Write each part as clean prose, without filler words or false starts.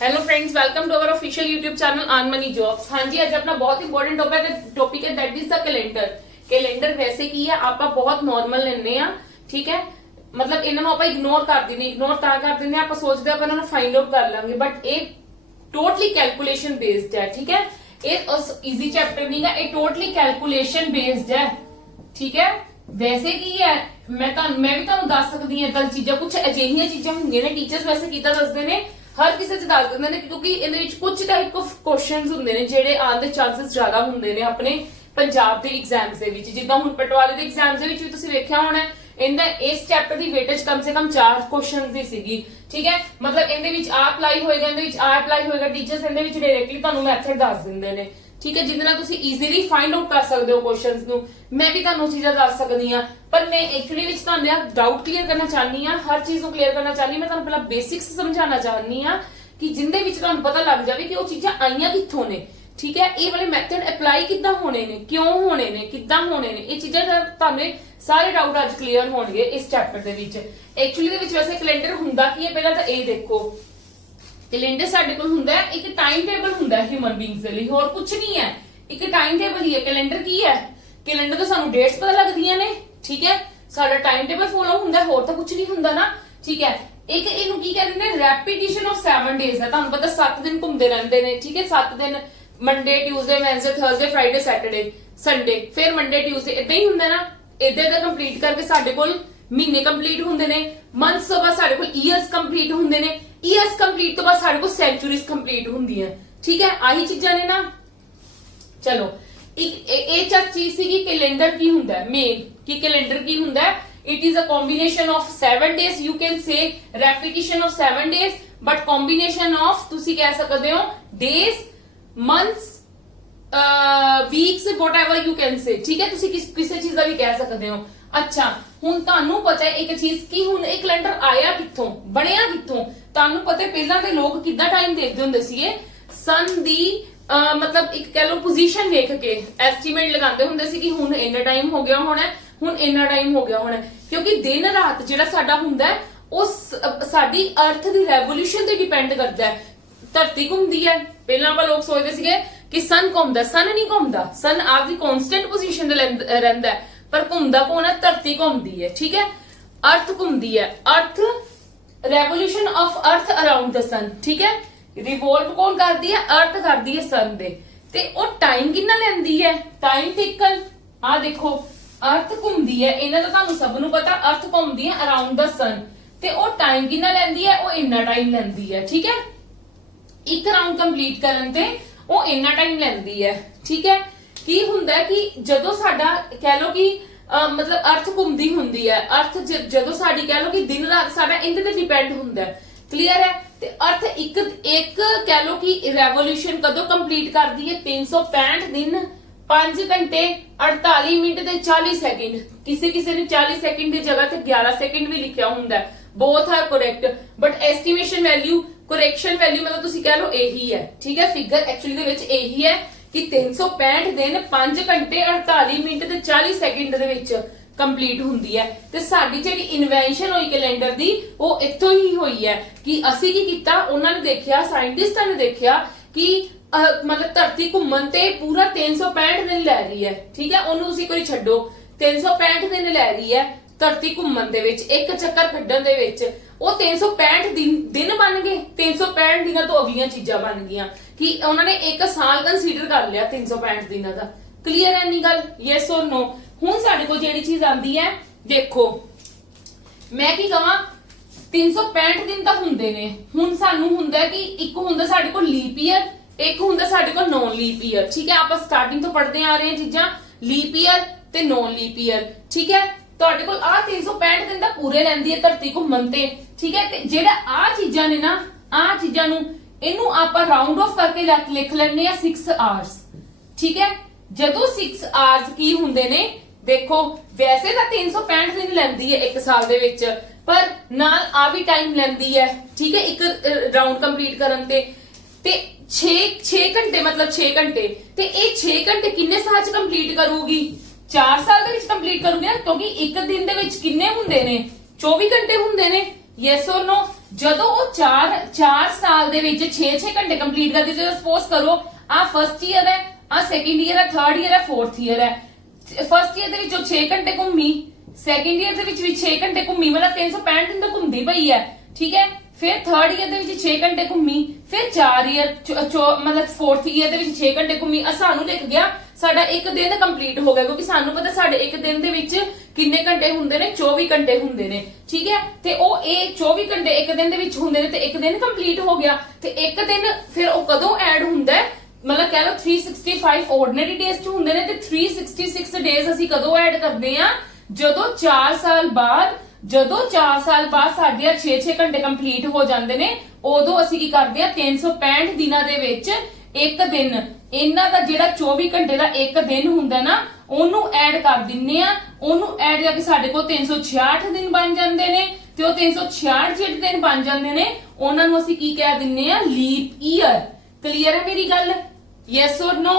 Hello friends, welcome to our official YouTube channel earn money jobs. हाँ जी, आज अपना बहुत इंपॉर्टेंट टॉपिक है that is the calendar. Calendar वैसे की है आप बहुत नॉर्मल लेने आ, ठीक है। मतलब इन्होंने आप इग्नोर कर देने, इग्नोर ता कर देने आप सोचते आप इन्होंने फाइंड आउट कर लेंगे, बट ये टोटली कैलकुलेशन बेस्ड है, ठीक है। ये इजी चैप्टर नहीं है, ये टोटली कैलकुलेशन बेस्ड है, ठीक है। वैसे की है मैं भी ਤੁਹਾਨੂੰ ਦੱਸ ਸਕਦੀ ਹਾਂ ਤਾਂ ਚੀਜ਼ਾਂ ਕੁਝ ਅਜਿਹੀਆਂ ਚੀਜ਼ਾਂ ਹੁੰਦੀਆਂ ਨੇ ਟੀਚਰਸ ਵੈਸੇ ਕੀਤਾ ਦੱਸਦੇ ਨੇ ਹਰ ਕਿਸੇ ਚ ਦੱਸ ਦਿੰਦੇ ਨੇ ਕਿਉਂਕਿ ਇਹਦੇ ਵਿੱਚ ਕੁਝ ਟਾਈਪ ਆਫ ਕੁਐਸਚਨਸ ਹੁੰਦੇ ਨੇ ਜਿਹੜੇ ਆਉਣ ਦੇ ਚਾਂਸਸ ਜ਼ਿਆਦਾ ਹੁੰਦੇ ਨੇ ਆਪਣੇ ਪੰਜਾਬ ਦੇ ਐਗਜ਼ਾਮਸ ਦੇ ਵਿੱਚ। ਜਿੱਦਾਂ ਹੁਣ ਪਟਵਾਰੀ ਦੇ ਐਗਜ਼ਾਮਸ ਦੇ ਵਿੱਚ ਵੀ ਤੁਸੀਂ ਵੇਖਿਆ ਹੋਣਾ ਇਹਦਾ ਇਸ ਚੈਪਟਰ ਦੀ ਵੇਟੇਜ ਕਮ ਸੇ ਕਮ 4 ਕੁਐਸਚਨਸ ਦੀ ਸੀਗੀ, ਠੀਕ ਹੈ। ਮਤਲਬ ਇਹਦੇ ਵਿੱਚ ਆ ਅਪਲਾਈ ਹੋਏਗਾ, ਇਹਦੇ ਵਿੱਚ ਆ ਅਪਲਾਈ ਹੋਏਗਾ, ਟੀਚਰਸ ਇਹਦੇ ਵਿੱਚ ਡਾਇਰੈਕਟਲੀ ਤੁਹਾਨੂੰ ਮੈਥਡ ਦੱਸ ਦਿੰਦੇ ਨੇ, ठीक है, जिससे तुसी इजीली फाइंड आउट कर सकते हो क्वेश्चंस नु। मैं भी तुहानू चीज़ां दस सकदी हां, पर मैं एक्चुअली विच तुहाडा डाउट क्लीयर करना चाहनी हां, हर चीज नु क्लीयर करना चाहनी। मैं तुहानू पहला बेसिक्स समझाना चाहनी हां कि जिंदे विच तुहानू पता लग जावे कि वो चीज़ां आईयां कित्थों ने, ठीक है। ये वाले मैथड अप्लाई किद्दां होने ने, क्यों होने ने, किद्दां होने ने, ये चीज़ां तुहानू सारे डाउट अज क्लीयर होणगे इस chapter they which. Actually they विच वैसे कैलेंडर हुंदा की है, पहला तां ये देखो कैलेंडर साडे कोल हुंदा है, एक टाइम टेबल हुंदा है ह्यूमन बीइंग्स दे लई, होर कुछ नहीं है, एक टाइम टेबल ही है। कैलेंडर की है, कैलेंडर तो सानू डेट्स पता लगदियां ने, ठीक है। साडा टाइम टेबल फॉलो हुंदा है, होर तो कुछ नहीं हुंदा ना, ठीक है। एक इहनू की कहंदे ने रैपिटिशन ऑफ 7 डेज है। तुहानू पता 7 दिन घूमदे रहंदे ने, ठीक है। 7 दिन Monday Tuesday Wednesday Thursday Friday Saturday Sunday, फिर मंडे ट्यूसडे इदां ही हुंदा ना। इदां इदां कंप्लीट करके साडे कोल महीने कंप्लीट हुंदे ने, मंथ्स तो बाद साडे कोल ईयर्स कंप्लीट हुंदे ने, ईयर्स कंप्लीट तो बाद साडे कोल सेंचुरीज कंप्लीट हुंदी है, ठीक है। आही चीजां ने ना। चलो एक चीज सी कैलेंडर की हुंदा है मेन कि कैलेंडर की हुंदा है, it is a combination of 7 days, you can say repetition of 7 days, but combination of तुसी कह सकते हो days months weeks whatever you can say, ठीक है। तुसी किसी चीज का भी कह सकते हो। अच्छा हुण तुहानू पता है एक चीज की हुण एक कैलेंडर आया कित्थों, बनया कित्थों, तुहानू पता है पहला ते लोग किद्दां टाइम देखदे हुंदे सीगे, सन दी मतलब एक कह लो पोजीशन देख के एस्टीमेट लगाते हुंदे सी कि हुण इन्ना टाइम हो गया होना है, हुण इन्ना टाइम हो गया होना है, क्योंकि दिन रात जिहड़ा साडा हुंदा है उस साडी अर्थ दी रेवोल्यूशन ते डिपेंड करदा है। धरती घूमदी है, पहला आपां लोग सोचदे सीगे कि सन घूमदा, सन नहीं घूमदा, सन आपदी कांस्टेंट पोजीशन ते रहिंदा है, पर घूमदा कौन है, धरती घूमदी है, ठीक है। अर्थ घूमदी है, earth revolution of earth around the sun, ठीक है। रिवोल्व कौन करती है, अर्थ करती है सन दे, ते ओ टाइम किन्ना लैंदी है, टाइम टेकन आ देखो अर्थ घूमदी है, इन्हां दा तुहानू सब नू पता अर्थ घूमदी है अराउंड द सन, ते ओ टाइम किन्ना लैंदी है, ओ इन्ना टाइम लैंदी है, ठीक है। एक राउंड कंप्लीट करन ते ओ इन्ना टाइम लैंदी है, ठीक है। की हुंदा है कि जदों साडा कह लो कि मतलब अर्थ घूमदी हुंदी है, अर्थ जदों साडी कह लो कि दिन रात साडा इहदे ते डिपेंड हुंदा है, क्लियर है। ते अर्थ एक कह लो कि रेवोल्यूशन कदों कंप्लीट करदी है, 365 दिन 5 घंटे 48 मिनट ते 40 सेकंड, किसी किसी ने 40 सेकंड की जगह ते 11 सेकंड भी लिखा हुंदा है, both are correct, but estimation value correction value मतलब तुसी कह लो यही है, ठीक है। फिगर एक्चुअली दे विच यही है कि 365 दिन 5 घंटे 48 मिनट ते 40 सेकंड दे विच कंप्लीट हुंदी है। ते साडी जेहड़ी इन्वेंशन होई कैलेंडर दी वो इत्थों ही हुई है कि असी की कीता, उन्हां ने देखिया, साइंटिस्टां ने देखिया कि मतलब धरती घुम्मन ते पूरा 365 दिन लै रही है, ठीक है। ओनू तुसी कोई छड्डो, 365 दिन लै रही है धरती घुम्मन दे विच, एक चक्कर कड्डण दे विच ਉਹ 365 दिन बन गए, 365 दिनों तो अगलियां चीजां बन गईयां कि उन्होंने एक साल कंसीडर कर लिया 365 दिनों का। क्लीयर है नी गल, यस और नो। हुण साडे कोल जेहड़ी चीज आंदी है देखो मैं की कहां 365 दिन तां हुंदे ने, हुण सानू हुंदा कि एक हुंदा साडे कोल लीप ईयर, एक हुंदा साडे कोल नॉन लीप ईयर, ठीक है। आप स्टार्टिंग तो पढ़ते आ रहे हैं चीजां लीप ईयर ते नॉन लीप ईयर, ठीक है। ਤੁਹਾਡੇ ਕੋਲ ਆ 365 ਦਿਨ ਦਾ ਪੂਰੇ ਲੈਂਦੀ ਹੈ ਧਰਤੀ ਘੁੰਮਣ ਤੇ, ਠੀਕ ਹੈ। ਤੇ ਜਿਹੜਾ ਆ ਚੀਜ਼ਾਂ ਨੇ ਨਾ, ਆ ਚੀਜ਼ਾਂ ਨੂੰ ਇਹਨੂੰ ਆਪਾਂ ਰਾਉਂਡ ਆਫ ਕਰਕੇ ਲਿਖ ਲੈਣੇ ਆ 6 ਆਵਰਸ, ਠੀਕ ਹੈ। ਜਦੋਂ 6 ਆਵਰਸ ਕੀ ਹੁੰਦੇ ਨੇ ਦੇਖੋ, ਵੈਸੇ ਤਾਂ 365 ਦਿਨ ਲੈਂਦੀ ਹੈ ਇੱਕ ਸਾਲ ਦੇ ਵਿੱਚ, ਪਰ ਨਾਲ ਆ ਵੀ ਟਾਈਮ ਲੈਂਦੀ ਹੈ, ਠੀਕ ਹੈ, ਇੱਕ ਰਾਉਂਡ ਕੰਪਲੀਟ ਕਰਨ ਤੇ 6 ਘੰਟੇ मतलब 6 घंटे, ਤੇ ਇਹ 6 ਘੰਟੇ ਕਿੰਨੇ ਸਾਲ ਚ ਕੰਪਲੀਟ ਕਰੂਗੀ, 4 ਸਾਲ ਦੇ ਵਿੱਚ ਕੰਪਲੀਟ ਕਰੂਗੀ ਨਾ, ਕਿਉਂਕਿ ਇੱਕ ਦਿਨ ਦੇ ਵਿੱਚ ਕਿੰਨੇ ਹੁੰਦੇ ਨੇ 24 ਘੰਟੇ ਹੁੰਦੇ ਨੇ, ਯੈਸ অর ਨੋ? ਜਦੋਂ ਉਹ 4 ਸਾਲ ਦੇ ਵਿੱਚ 6 ਘੰਟੇ ਕੰਪਲੀਟ ਕਰਦੀ, ਜਦੋਂ ਸਪੋਜ਼ ਕਰੋ ਆ ਫਰਸਟ ਈਅਰ ਹੈ, ਆ ਸੈਕੰਡ ਈਅਰ ਹੈ, ਥਰਡ ਈਅਰ ਹੈ, ਫੋਰਥ ਈਅਰ ਹੈ। ਫਰਸਟ ਈਅਰ ਦੇ ਵਿੱਚ ਉਹ 6 ਘੰਟੇ ਘੁੰਮੀ, ਸੈਕੰਡ ਈਅਰ ਦੇ ਵਿੱਚ ਵੀ 6 ਘੰਟੇ ਘੁੰਮੀ, ਮਤਲਬ 365 ਦਿਨ ਤਾਂ ਘੁੰਮਦੀ ਪਈ ਹੈ, ਠੀਕ ਹੈ। ਫਿਰ ਥਰਡ ਈਅਰ ਦੇ ਵਿੱਚ 6 ਘੰਟੇ ਘੁੰਮੀ, ਫਿਰ 4 ਈਅਰ ਮਤਲਬ ਫੋਰਥ ਈਅਰ ਦੇ ਵਿੱਚ 6 ਘੰਟੇ ਘੁੰਮੀ। ਸਾਨੂੰ ਲਿਖ ਗਿਆ ਸਾਡਾ ਇੱਕ ਦਿਨ ਕੰਪਲੀਟ ਹੋ ਗਿਆ, ਕਿਉਂਕਿ ਸਾਨੂੰ ਪਤਾ ਸਾਡੇ ਇੱਕ ਦਿਨ ਦੇ ਵਿੱਚ ਕਿੰਨੇ ਘੰਟੇ ਹੁੰਦੇ ਨੇ, 24 ਘੰਟੇ ਹੁੰਦੇ ਨੇ, ਠੀਕ ਹੈ। ਤੇ ਉਹ ਇਹ 24 ਘੰਟੇ ਇੱਕ ਦਿਨ ਦੇ ਵਿੱਚ ਹੁੰਦੇ ਨੇ, ਤੇ ਇੱਕ ਦਿਨ ਕੰਪਲੀਟ ਹੋ ਗਿਆ। ਤੇ ਇੱਕ ਦਿਨ ਫਿਰ ਉਹ ਕਦੋਂ ਐਡ ਹੁੰਦਾ ਹੈ, ਮਤਲਬ ਕਹਿ ਲਓ 365 ਆਰਡੀਨਰੀ ਡੇਜ਼ ਚ ਹੁੰਦੇ ਨੇ, ਤੇ 366 ਡੇਜ਼ ਅਸੀਂ ਕਦੋਂ ਐਡ ਕਰਦੇ ਆ, ਜਦੋਂ 4 ਸਾਲ ਬਾਅਦ ਸਾਡੇ 6 ਘੰਟੇ ਕੰਪਲੀਟ ਹੋ ਜਾਂਦੇ ਨੇ, ਉਦੋਂ ਅਸੀਂ ਕੀ ਕਰਦੇ ਆ 365 ਦਿਨਾਂ ਦੇ ਵਿੱਚ ਇੱਕ ਦਿਨ ਇਹਨਾਂ ਦਾ ਜਿਹੜਾ 24 ਘੰਟੇ ਦਾ ਇੱਕ ਦਿਨ ਹੁੰਦਾ ਨਾ, ਉਹਨੂੰ ਐਡ ਕਰ ਦਿੰਨੇ ਆ। ਉਹਨੂੰ ਐਡ ਕਰਕੇ ਸਾਡੇ ਕੋਲ 366 ਦਿਨ ਬਣ ਜਾਂਦੇ ਨੇ, ਤੇ ਉਹ 366 ਜਿਹੜੇ ਦਿਨ ਬਣ ਜਾਂਦੇ ਨੇ ਉਹਨਾਂ ਨੂੰ ਅਸੀਂ ਕੀ ਕਹਿ ਦਿੰਨੇ ਆ, ਲੀਪ ਈਅਰ। ਕਲੀਅਰ ਹੈ ਮੇਰੀ ਗੱਲ? Yes or no?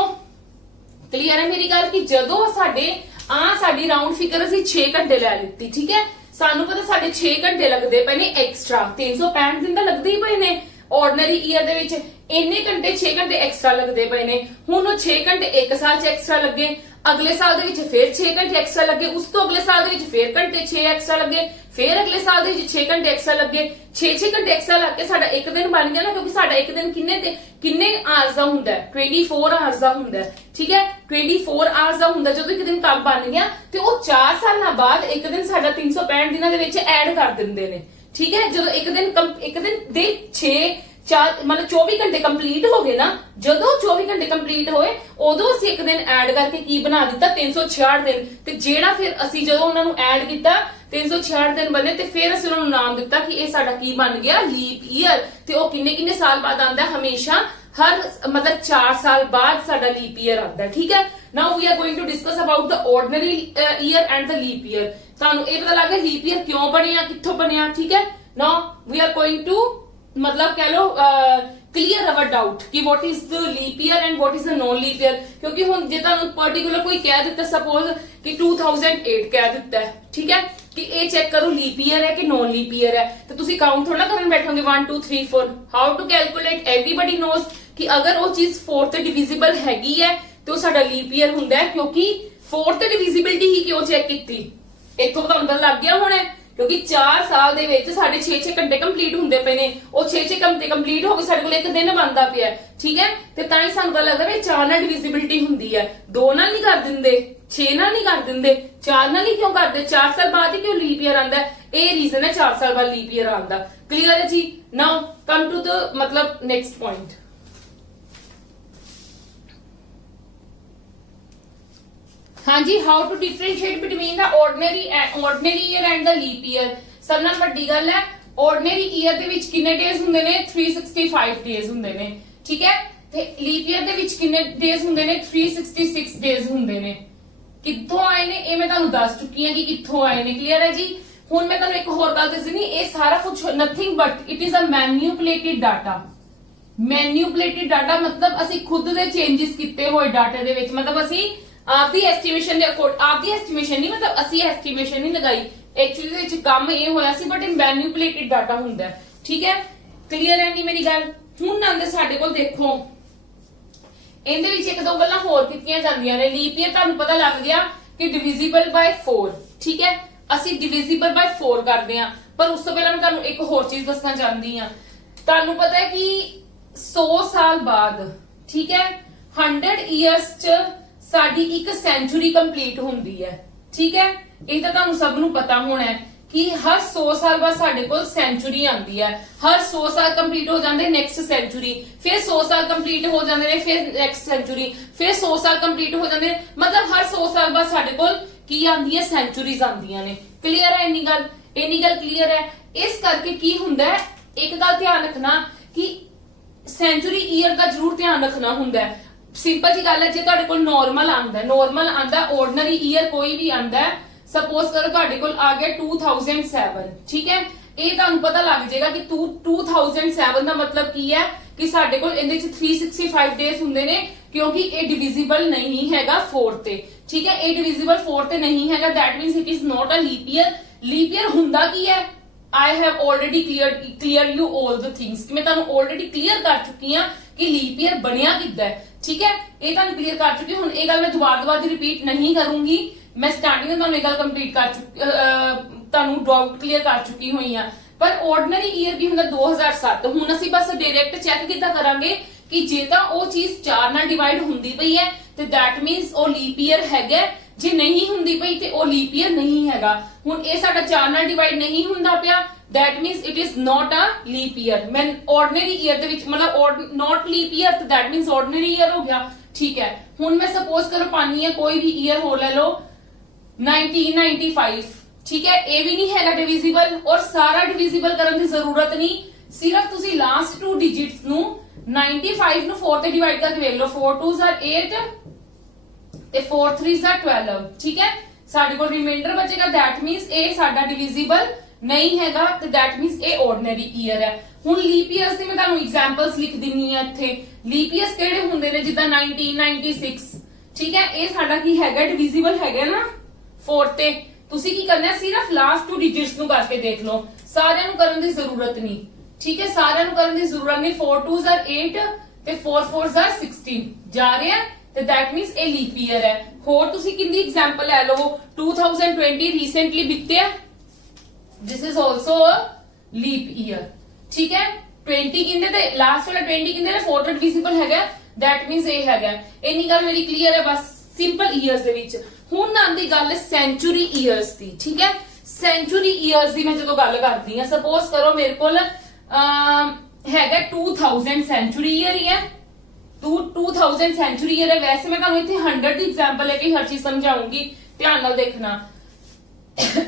ਕਲੀਅਰ ਹੈ ਮੇਰੀ ਗੱਲ? ਕਿ ਜਦੋਂ ਸਾਡੀ ਰਾਉਂਡ ਫਿਗਰ ਅਸੀਂ 6 ਘੰਟੇ ਲੈ ਲਿੱਤੀ, ਠੀਕ ਹੈ। ਸਾਨੂੰ ਪਤਾ ਸਾਡੇ 6 ਘੰਟੇ ਲੱਗਦੇ ਪਏ ਨੇ ਐਕਸਟਰਾ, 365 ਦਿਨ ਤਾਂ ਲੱਗਦੇ ਹੀ ਪਏ ਨੇ ਆਰਡੀਨਰੀ ਈਅਰ ਦੇ ਵਿੱਚ, ਇੰਨੇ ਘੰਟੇ 6 ਘੰਟੇ ਐਕਸਟਰਾ ਲੱਗਦੇ ਪਏ ਨੇ। ਹੁਣ ਉਹ 6 ਘੰਟੇ ਇੱਕ ਸਾਲ 'ਚ ਐਕਸਟਰਾ ਲੱਗੇ, ਅਗਲੇ ਸਾਲ ਦੇ ਵਿੱਚ ਫਿਰ 6 ਘੰਟੇ ਐਕਸਟਰਾ ਲੱਗੇ, ਉਸ ਤੋਂ ਅਗਲੇ ਸਾਲ ਦੇ ਵਿੱਚ ਫਿਰ ਘੰਟੇ 6 ਐਕਸਟਰਾ ਲੱਗੇ, ਫਿਰ ਅਗਲੇ ਸਾਲ ਦੇ ਵਿੱਚ 6 ਘੰਟੇ ਐਕਸਟਰਾ ਲੱਗੇ। 6 ਘੰਟੇ ਐਕਸਟਰਾ ਲੱਗ ਕੇ ਸਾਡਾ ਇੱਕ ਦਿਨ ਬਣ ਗਿਆ ਨਾ, ਕਿਉਂਕਿ ਸਾਡਾ ਇੱਕ ਦਿਨ ਕਿੰਨੇ ਆਵਰਸ ਦਾ ਹੁੰਦਾ ਹੈ, 24 ਆਵਰਸ ਦਾ ਹੁੰਦਾ ਹੈ, ਠੀਕ ਹੈ। 24 ਆਵਰਸ ਦਾ ਹੁੰਦਾ ਜਦੋਂ ਇੱਕ ਦਿਨ ਕੰਮ ਬਣ ਗਿਆ, ਤੇ ਉਹ 4 ਸਾਲਾਂ ਬਾਅਦ ਇੱਕ ਦਿਨ ਸਾਡਾ 365 ਦਿਨਾਂ ਦੇ ਵਿੱਚ ਐਡ ਕਰ ਦਿੰਦੇ ਨੇ, ਠੀਕ ਹੈ। ਜਦੋਂ ਇੱਕ ਦਿਨ ਦੇ 4 24 ਘੰਟੇ ਕੰਪਲੀਟ ਹੋ ਗਏ ਨਾ, ਜਦੋਂ 24 ਘੰਟੇ ਕੰਪਲੀਟ ਹੋਏ ਉਦੋਂ ਅਸੀਂ ਇੱਕ ਦਿਨ ਐਡ ਕਰਕੇ ਕੀ ਬਣਾ ਦਿੱਤਾ, 366 ਦਿਨ। ਤੇ ਜਿਹੜਾ ਫਿਰ ਅਸੀਂ ਜਦੋਂ ਉਹਨਾਂ ਨੂੰ ਐਡ ਕੀਤਾ 366 ਦਿਨ ਬਣੇ, ਤੇ ਫਿਰ ਅਸੀਂ ਉਹਨਾਂ ਨੂੰ ਨਾਮ ਦਿੱਤਾ ਕਿ ਇਹ ਸਾਡਾ ਕੀ ਬਣ ਗਿਆ, ਲੀਪ ਈਅਰ। ਤੇ ਉਹ ਕਿੰਨੇ ਸਾਲ ਬਾਅਦ ਆਉਂਦਾ, ਹਮੇਸ਼ਾ ਮਤਲਬ 4 ਸਾਲ ਬਾਅਦ ਸਾਡਾ ਲੀਪ ਈਅਰ ਆਉਂਦਾ, ਠੀਕ ਹੈ। Now we are going to discuss about the ordinary year and the leap year. ਤੁਹਾਨੂੰ ਇਹ ਪਤਾ ਲੱਗ ਗਿਆ ਲੀਪ ਈਅਰ ਕਿਉਂ ਬਣਿਆ, ਕਿੱਥੋਂ ਬਣਿਆ, ਠੀਕ ਹੈ। Now we are going to मतलब कह लो क्लियर अवर डाउट कि what is the leap year and what is the non leap year. क्योंकि हुण जे तुहानू पर्टिकुलर कोई कह दिता, सपोज कि 2008 कह दिता है, ठीक है, कि ये चेक करो लीप ईयर है कि नॉन लीप ईयर है, तो तुसी काउंट थोड़ा करन बैठोगे 1 2 3 4। How to calculate, everybody knows कि अगर वो चीज 4 ते डिविजिबल हैगी है तो साडा लीप ईयर हुंदा है, क्योंकि 4 ते डिविजिबिलिटी ही क्यों चेक कीती, इत्थों तुहानू पता लग गया होना, क्योंकि 4 साल दे विच साडे 6 घंटे कंप्लीट हुंदे पे ने, ओ 6 घंटे कंप्लीट हो गए, साडे कोल एक दिन बनदा पिया, ठीक है। ते तां ही सानू पता लगदा वे 4 नाल डिविजिबिलिटी हुंदी है, 2 नाल नहीं कर दिंदे, 6 नाल नहीं कर दिंदे, 4 नाल ही क्यों करदे, 4 साल बाद ही क्यों लीप ईयर आंदा है, ए रीजन है 4 साल बाद लीप ईयर आंदा। क्लियर है जी? नाउ कम टू द मतलब नेक्स्ट पॉइंट। हाँ जी, how to differentiate between the ordinary year and the leap year. सब नाल वड्डी गल है, ऑर्डिनरी ईयर दे विच किन्ने डेज हुंदे ने, 365 डेज हुंदे ने, ठीक है। ते लीप ईयर दे विच किन्ने डेज हुंदे ने, 366 डेज हुंदे ने। कित्थों आए ने ये मैं तुहानू दस चुकी हां कि कित्थों आए ने। क्लियर है जी? हुण मैं तुहानू एक होर गल दस्सनी, ये सारा कुछ nothing but it is a manipulated data. Manipulated data मतलब असीं खुद दे चेंजेस कीते होए डाटे दे विच, मतलब असीं आपदी एस्टिमेशन दे अकॉर्ड, आपदी एस्टिमेशन नहीं, मतलब असी एस्टिमेशन नहीं लगाई, एक्चुअली दे विच काम ये होया सी, बट मैन्यूपुलेटेड डाटा हुंदा है, ठीक है। क्लियर है नहीं मेरी गल? हुण आंदे साडे कोल देखो इहदे विच एक दो गल्लां होर कीतियां जांदियां ने। लीप ईयर तुहानू पता लग गया कि डिविजिबल बाय 4, ठीक है, असी डिविजिबल बाय 4 करदे हां। पर उस तो पहला मैं तुहानू एक होर चीज दसना चाहती हां। तुहानू पता है कि 100 साल बाद, ठीक है, 100 ईयर्स च साडी एक सेंचुरी कंप्लीट हुंदी है, ठीक है। ये तो तुहानू सब नू पता होना है कि हर 100 साल बाद साडे कोल सेंचुरी आंदी है, हर 100 साल कंप्लीट हो जांदे नेक्स्ट सेंचुरी, फिर 100 साल कंप्लीट हो जांदे ने फिर नेक्स्ट सेंचुरी, फिर 100 साल कंप्लीट हो जांदे, मतलब हर 100 साल बाद साडे कोल की आंदी है, सेंचुरीज आंदियां ने। क्लियर है इन्नी गल? क्लियर है? इस करके की हुंदा है, एक गल ध्यान रखना कि सेंचुरी ईयर का जरूर ध्यान रखना हुंदा है। सिंपल जी गल है, जे तुहाडे कोल नॉर्मल आंदा, ऑर्डिनरी ईयर कोई भी आंदा है, सपोज करो तुहाडे कोल आ गया 2007, ठीक है, ये तुहानू पता लग जाएगा कि 2007 दा मतलब की है कि साडे कोल इहदे च 365 डेज हुंदे ने, क्योंकि ये डिविजिबल नहीं हैगा 4 ते, ठीक है, ये डिविजिबल 4 ते नहीं हैगा, that means it is not a leap year. Leap year हुंदा की है, I have already clear you all the things कि मैं ਤੁਹਾਨੂੰ ऑलरेडी क्लियर कर चुकी हां कि लीप ईयर ਬਣਿਆ ਕਿੱਦਾਂ ਹੈ। ठीक है, ਇਹ ਤੁਹਾਨੂੰ क्लियर कर चुकी ਹੁਣ ਇਹ ਗੱਲ ਮੈਂ ਦੁਬਾਰਾ ਰਿਪੀਟ ਨਹੀਂ ਕਰੂੰਗੀ। ਮੈਂ ਸਟਾਰਟਿੰਗ में ਤੁਹਾਨੂੰ ਇਹ ਗੱਲ ਕੰਪਲੀਟ ਕਰ ਚੁੱਕੀ ਤੁਹਾਨੂੰ ਡਾਊਟ ਕਲੀਅਰ ਕਰ ਚੁੱਕੀ ਹੋਈ ਆ। ਪਰ ਆਰਡੀਨਰੀ ਈਅਰ ਕੀ ਹੁੰਦਾ 2007। ਹੁਣ ਅਸੀਂ ਬਸ ਡਾਇਰੈਕਟ ਚੈੱਕ ਕਿੱਦਾਂ ਕਰਾਂਗੇ ਕਿ ਜੇ ਤਾਂ ਉਹ ਚੀਜ਼ 4 ਨਾਲ ਡਿਵਾਈਡ ਹੁੰਦੀ ਪਈ ਹੈ ਤੇ ਦੈਟ ਮੀਨਸ ਉਹ ਲੀਪ ਈਅਰ ਹੈਗਾ, ਜੇ ਨਹੀਂ ਹੁੰਦੀ ਪਈ ਤੇ ਉਹ ਲੀਪ ਈਅਰ ਨਹੀਂ ਹੈਗਾ। ਹੁਣ ਇਹ ਸਾਡਾ 4 ਨਾਲ ਡਿਵਾਈਡ ਨਹੀਂ ਹੁੰਦਾ ਪਿਆ, that means it is not a leap year। मैं ordinary year ਦੇ ਵਿੱਚ ਮਤਲਬ not leap year ਤੇ that means ordinary year ਹੋ ਗਿਆ। ਠੀਕ ਹੈ, ਹੁਣ ਮੈਂ ਸਪੋਜ਼ ਕਰੋ ਪਾਣੀ ਹੈ ਕੋਈ ਵੀ ਈਅਰ ਹੋ ਲੈ ਲਓ 1995। ਠੀਕ ਹੈ, ਇਹ ਵੀ ਨਹੀਂ ਹੈਗਾ ਡਿਵੀਜ਼ੀਬਲ ਔਰ ਸਾਰਾ ਡਿਵੀਜ਼ੀਬਲ ਕਰਨ ਦੀ ਜ਼ਰੂਰਤ ਨਹੀਂ, ਸਿਰਫ ਤੁਸੀਂ ਲਾਸਟ 2 ਡਿਜਿਟਸ ਨੂੰ 95 ਨੂੰ 4 ਤੇ ਡਿਵਾਈਡ ਕਰਕੇ ਵੇਖ ਲਓ। 4 2s are 8 ਤੇ 4 3s are 12। ਠੀਕ ਹੈ, ਸਾਡੇ ਕੋਲ ਰਿਮਾਈਂਡਰ ਬਚੇਗਾ, that means ਇਹ ਸਾਡਾ ਡਿਵੀਜ਼ੀਬਲ ਨਹੀਂ ਹੈਗਾ ਤੇ that means ਇਹ ਆਰਡੀਨਰੀ ਈਅਰ ਹੈ। ਹੁਣ ਲੀਪ ਈਅਰਸ ਦੀ ਮੈਂ ਤੁਹਾਨੂੰ ਐਗਜ਼ਾਮਪਲਸ ਲਿਖ ਦਿੰਨੀ ਆ ਇੱਥੇ। ਲੀਪ ਈਅਰਸ ਕਿਹੜੇ ਹੁੰਦੇ ਨੇ ਜਿੱਦਾਂ 1996। ਠੀਕ ਹੈ, ਇਹ ਸਾਡਾ ਕੀ ਹੈਗਾ ਡਿਵੀਜ਼ੀਬਲ ਹੈਗਾ ਨਾ 4 ਤੇ। ਤੁਸੀਂ ਕੀ ਕਰਨਾ ਸਿਰਫ ਲਾਸਟ 2 ਡਿਜਿਟਸ ਨੂੰ ਕਰਕੇ ਦੇਖ ਲਓ, ਸਾਰਿਆਂ ਨੂੰ ਕਰਨ ਦੀ ਜ਼ਰੂਰਤ ਨਹੀਂ। ਠੀਕ ਹੈ, ਸਾਰਿਆਂ ਨੂੰ ਕਰਨ ਦੀ ਜ਼ਰੂਰਤ ਨਹੀਂ। 4 2s are 8 ਤੇ 4 4s are 16 ਜਾ ਰਿਹਾ ਤੇ that means ਇਹ ਲੀਪ ਈਅਰ ਹੈ। ਹੋਰ ਤੁਸੀਂ ਕਿੰਦੀ ਐਗਜ਼ਾਮਪਲ ਲੈ ਲਓ 2020 ਰੀਸੈਂਟਲੀ ਬੀਤਿਆ, this is also a leap year। ठीक है, 20 किंदे ते लास्ट वाला 20 किंदे ने 4 डिविजिबल हैगा, that means ਇਹ ਹੈਗਾ। ਇੰਨੀ ਗੱਲ ਮੇਰੀ ਕਲੀਅਰ ਹੈ ਬਸ ਸਿੰਪਲ ਈਅਰਸ ਦੇ ਵਿੱਚ। ਹੁਣ ਆਂਦੀ ਗੱਲ ਸੈਂਚੁਰੀ ਈਅਰਸ ਦੀ। ਠੀਕ ਹੈ, ਸੈਂਚੁਰੀ ਈਅਰਸ ਦੀ ਮੈਂ ਜਦੋਂ ਗੱਲ ਕਰਦੀ ਆ ਸਪੋਜ਼ ਕਰੋ ਮੇਰੇ ਕੋਲ ਹੈਗਾ 2000 ਸੈਂਚੁਰੀ ਈਅਰ ਹੀ ਹੈ। 2000 ਸੈਂਚੁਰੀ ਈਅਰ ਹੈ। ਵੈਸੇ ਮੈਂ ਤੁਹਾਨੂੰ ਇੱਥੇ 100 ਦੀ ਐਗਜ਼ਾਮਪਲ ਲੈ ਕੇ ਹਰ ਚੀਜ਼ ਸਮਝਾਉਂਗੀ, ਧਿਆਨ ਨਾਲ ਦੇਖਣਾ।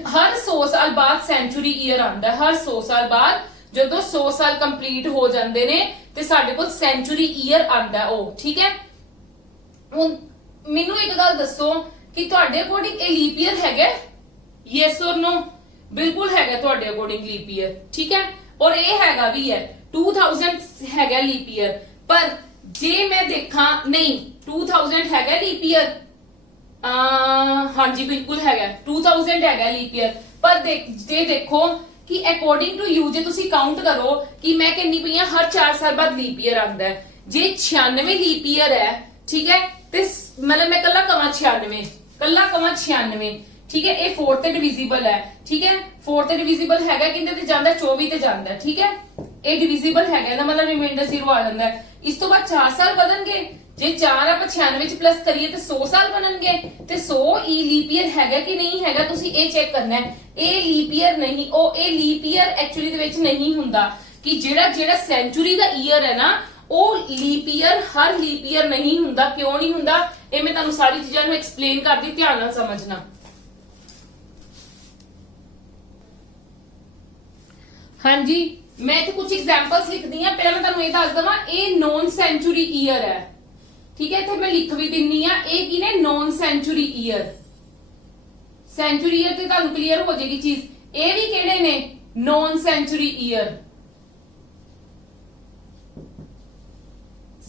हर 100 साल बाद सेंचुरी ईयर आंदा है। हर 100 साल बाद ਜਦੋਂ 100 ਸਾਲ ਕੰਪਲੀਟ ਹੋ ਜਾਂਦੇ ਨੇ ਤੇ ਸਾਡੇ ਕੋਲ ਸੈਂਚੁਰੀ ਈਅਰ ਆਂਦਾ ਉਹ। ਠੀਕ ਹੈ, ਹੁਣ ਮੈਨੂੰ ਇੱਕ ਗੱਲ ਦੱਸੋ ਕਿ ਤੁਹਾਡੇ ਅਕੋਰਡਿੰਗ ਇਹ ਲੀਪ ਈਅਰ ਹੈਗਾ? Yes or no? ਬਿਲਕੁਲ ਹੈਗਾ ਤੁਹਾਡੇ ਅਕੋਰਡਿੰਗ ਲੀਪ ਈਅਰ। ਠੀਕ ਹੈ, ਔਰ ਇਹ ਹੈਗਾ ਵੀ ਹੈ 2000 ਹੈਗਾ ਲੀਪ ਈਅਰ। ਪਰ ਜੇ ਮੈਂ ਦੇਖਾਂ ਨਹੀਂ 2000 ਹੈਗਾ ਲੀਪ ਈਅਰ, ਹਾਂਜੀ ਬਿਲकुल ਹੈਗਾ 2000 ਹੈਗਾ ਲੀਪ ਈਅਰ। ਪਰ ਜੇ ਦੇਖੋ ਕਿ ਅਕੋਰਡਿੰਗ ਟੂ ਯੂ ਜੇ ਤੁਸੀਂ ਕਾਊਂਟ ਕਰੋ ਕਿ ਮੈਂ ਕਿੰਨੀ ਪਈ ਆ ਹਰ 4 ਸਾਲ ਬਾਅਦ ਲੀਪ ਈਅਰ ਆਂਦਾ ਹੈ। ਜੇ 96 ਲੀਪ ਈਅਰ ਹੈ ਠੀਕ ਹੈ ਤੇ ਮਤਲਬ ਮੈਂ ਕੱਲਾ ਕਵਾਂ 96। ਠੀਕ ਹੈ, ਇਹ 4 ਤੇ ਡਿਵੀਜ਼ੀਬਲ ਹੈ। ਠੀਕ ਹੈ, 4 ਤੇ ਡਿਵੀਜ਼ੀਬਲ ਹੈਗਾ ਕਿੰਨੇ ਤੇ ਜਾਂਦਾ 24 ਤੇ ਜਾਂਦਾ। ਠੀਕ ਹੈ, ਇਹ ਡਿਵੀਜ਼ੀਬਲ ਹੈਗਾ ਇਹਦਾ ਮਤਲਬ ਰਿਮਾਈਂਡਰ 0 ਆ ਜਾਂਦਾ ਹੈ। ਇਸ ਤੋਂ ਬਾਅਦ 4 ਸਾਲ ਵਧਣਗੇ, ਜੇ 4 ਆਪਾਂ 96 ਚ ਪਲੱਸ ਕਰੀਏ ਤੇ 100 ਸਾਲ ਬਣਨਗੇ ਤੇ 100 ਈ ਲੀਪ ਈਅਰ ਹੈਗਾ ਕਿ ਨਹੀਂ ਹੈਗਾ ਤੁਸੀਂ ਇਹ ਚੈੱਕ ਕਰਨਾ ਹੈ। ਇਹ ਲੀਪ ਈਅਰ ਨਹੀਂ, ਉਹ ਇਹ ਲੀਪ ਈਅਰ ਐਕਚੁਅਲੀ ਦੇ ਵਿੱਚ ਨਹੀਂ ਹੁੰਦਾ ਕਿ ਜਿਹੜਾ ਸੈਂਚੁਰੀ ਦਾ ਈਅਰ ਹੈ ਨਾ ਉਹ ਲੀਪ ਈਅਰ ਹਰ ਲੀਪ ਈਅਰ ਨਹੀਂ ਹੁੰਦਾ। ਕਿਉਂ ਨਹੀਂ ਹੁੰਦਾ ਇਹ ਮੈਂ ਤੁਹਾਨੂੰ ਸਾਰੀ ਚੀਜ਼ਾਂ ਨੂੰ ਐਕਸਪਲੇਨ ਕਰਦੀ, ਧਿਆਨ ਨਾਲ ਸਮਝਣਾ। ਹਾਂਜੀ, ਮੈਂ ਇੱਥੇ ਕੁਝ ਐਗਜ਼ਾਮਪਲਸ ਲਿਖਦੀ ਆ। ਪਹਿਲਾਂ ਮੈਂ ਤੁਹਾਨੂੰ ਇਹ ਦੱਸ ਦਵਾਂ ਇਹ ਨੌਨ ਸੈਂਚੁਰੀ ਈਅਰ ਹੈ। ਠੀਕ ਹੈ, ਇੱਥੇ ਮੈਂ ਲਿਖ ਵੀ ਦਿੰਨੀ ਆ ਇਹ ਕੀ ਨੇ non century year. Century year ਤੇ ਤੁਹਾਨੂੰ ਕਲੀਅਰ ਹੋ ਜਾਏਗੀ ਚੀਜ਼। ਇਹ ਵੀ ਕਿਹੜੇ ਨੇ non century year.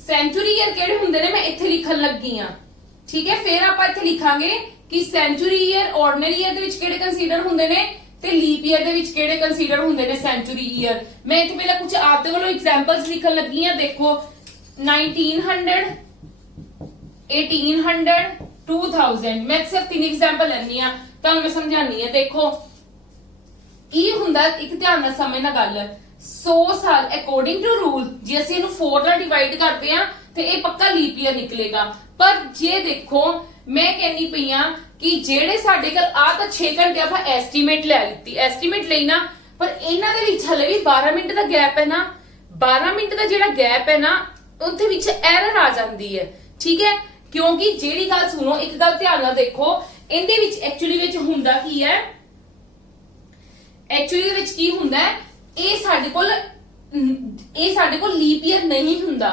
Century year ਕਿਹੜੇ ਹੁੰਦੇ ਨੇ ਮੈਂ ਇੱਥੇ ਲਿਖਣ ਲੱਗੀ ਆ। ਠੀਕ ਹੈ, ਫਿਰ ਆਪਾਂ ਇੱਥੇ ਲਿਖਾਂਗੇ ਕਿ ਸੈਂਚੁਰੀ ਈਅਰ ਆਰਡੀਨਰੀ ਈਅਰ ਦੇ ਵਿੱਚ ਕਿਹੜੇ ਕੰਸੀਡਰ ਹੁੰਦੇ ਨੇ ਤੇ ਲੀਪ ਈਅਰ ਦੇ ਵਿੱਚ ਕਿਹੜੇ ਕੰਸੀਡਰ ਹੁੰਦੇ ਨੇ ਸੈਂਚੁਰੀ ਈਅਰ। ਮੈਂ ਇੱਥੇ ਪਹਿਲਾਂ ਕੁਝ ਆਪਦੇ ਵੱਲੋਂ ਐਗਜ਼ਾਮਪਲਸ ਲਿਖਣ ਲੱਗੀ ਆ। ਦੇਖੋ 1900 1800 2000 ਮੈਂ ਸਿਰਫ 3 ਐਗਜ਼ਾਮਪਲ ਲੈਣੀ ਆ ਤੁਹਾਨੂੰ ਮੈਂ ਸਮਝਾਣੀ ਆ। ਦੇਖੋ ਕੀ ਹੁੰਦਾ ਇੱਕ ਧਿਆਨ ਨਾਲ ਸਮਝਣਾ ਗੱਲ। 100 ਸਾਲ ਅਕੋਰਡਿੰਗ ਟੂ ਰੂਲ ਜੇ ਅਸੀਂ ਇਹਨੂੰ 4 ਨਾਲ ਡਿਵਾਈਡ ਕਰਦੇ ਆ ਤੇ ਇਹ ਪੱਕਾ ਲੀਪ ਈਅਰ ਨਿਕਲੇਗਾ। ਪਰ ਜੇ ਦੇਖੋ ਮੈਂ ਕਹਿੰਦੀ ਪਈ ਆ ਕਿ ਜਿਹੜੇ ਸਾਡੇ ਕੋਲ ਆ ਤਾਂ 6 ਘੰਟੇ ਆਪਾਂ ਐਸਟੀਮੇਟ ਲੈ ਲਿੱਤੀ, ਐਸਟੀਮੇਟ ਲਈ ਨਾ, ਪਰ ਇਹਨਾਂ ਦੇ ਵਿੱਚ ਹਲੇ ਵੀ 12 ਮਿੰਟ ਦਾ ਗੈਪ ਹੈ ਨਾ। 12 ਮਿੰਟ ਦਾ ਜਿਹੜਾ ਗੈਪ ਹੈ ਨਾ ਉਹਦੇ ਵਿੱਚ ਐਰਰ ਆ ਜਾਂਦੀ ਹੈ। ਠੀਕ ਹੈ, ਕਿਉਂਕਿ ਜਿਹੜੀ ਗੱਲ ਸੁਣੋ ਇੱਕ ਗੱਲ ਧਿਆਨ ਨਾਲ ਦੇਖੋ ਇਹਦੇ ਵਿੱਚ ਐਕਚੁਅਲੀ ਵਿੱਚ ਹੁੰਦਾ ਕੀ ਹੈ, ਐਕਚੁਅਲੀ ਦੇ ਵਿੱਚ ਕੀ ਹੁੰਦਾ ਹੈ ਇਹ ਸਾਡੇ ਕੋਲ ਲੀਪ ਈਅਰ ਨਹੀਂ ਹੁੰਦਾ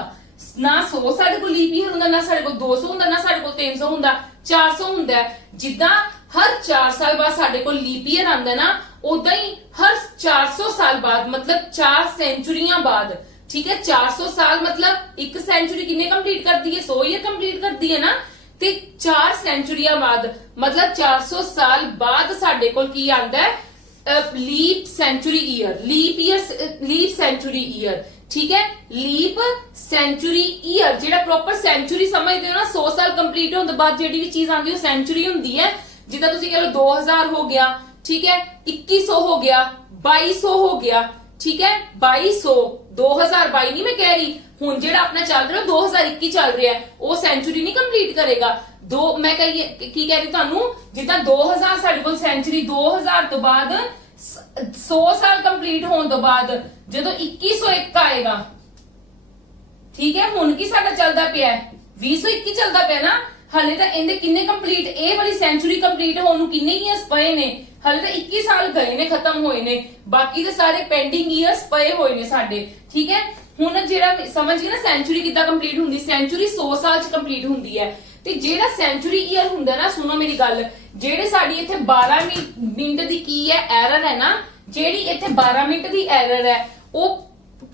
ਨਾ। 100 ਸਾਡੇ ਕੋਲ ਲੀਪ ਈਅਰ ਹੁੰਦਾ ਨਾ, ਸਾਡੇ ਕੋਲ 200 ਹੁੰਦਾ ਨਾ, ਸਾਡੇ ਕੋਲ 300 ਹੁੰਦਾ, 400 ਹੁੰਦਾ। ਜਿੱਦਾਂ ਹਰ 4 ਸਾਲ ਬਾਅਦ ਸਾਡੇ ਕੋਲ ਲੀਪ ਈਅਰ ਆਂਦਾ ਨਾ ਉਦਾਂ ਹੀ ਹਰ 400 ਸਾਲ ਬਾਅਦ ਮਤਲਬ 4 ਸੈਂਚੁਰੀਆਂ ਬਾਅਦ। ਠੀਕ ਹੈ, 400 ਸਾਲ ਮਤਲਬ ਇੱਕ ਸੈਂਚੁਰੀ ਕਿੰਨੇ ਕੰਪਲੀਟ ਕਰਦੀ ਹੈ 100 ਈਅਰ ਕੰਪਲੀਟ ਕਰਦੀ ਹੈ ਨਾ। ਤੇ 4 ਸੈਂਚੁਰੀਆਂ ਬਾਅਦ ਮਤਲਬ 400 ਸਾਲ ਬਾਅਦ ਸਾਡੇ ਕੋਲ ਕੀ ਆਂਦਾ ਹੈ leap century year, leap century year, ठीक है। लीप सेंचुरी ईयर जेड़ा प्रॉपर सेंचुरी समझते हो ना, 100 साल कंप्लीट होने बाद जेडी भी चीज आती है सेंचुरी होंदी है। जिदा तुसी कह लो 2000 हो गया, ठीक है, 2100 हो गया, 2200 हो गया, ठीक है, 2200, 2022 नहीं मैं कह रही, हुन जेड़ा अपना चल रहा है 2021 चल रहा है, वो सेंचुरी नहीं कंप्लीट करेगा। दो मैं की कह रही थानू, जिदा 2000 साडे कोल सेंचुरी, 2000 तो बाद 100 साल कंप्लीट होने तो बाद जो 2101 आएगा, ठीक है, हुन की साडा चलदा पिया 2021 चलदा पिया ना, हले तो इनके किन्ने कंप्लीट, ए वाली सेंचुरी कंप्लीट होने किन्ने ईयर्स पए ने, हले तो 21 साल गए ने, खत्म होए ने, बाकी तो सारे पेंडिंग ईयर्स पए होए ने साडे, ठीक है। हुन जेड़ा समझ गए ना सेंचुरी किद्दां कंप्लीट हुंदी, सेंचुरी 100 साल च कंप्लीट हुंदी है। ते जेड़ा सेंचुरी ईयर हुंदा ना, सुनो मेरी गल, जेड़े साडी इत्थे 12 मिनट दी की है एरर है ना, जेड़ी इत्थे 12 मिनट दी एरर है, वो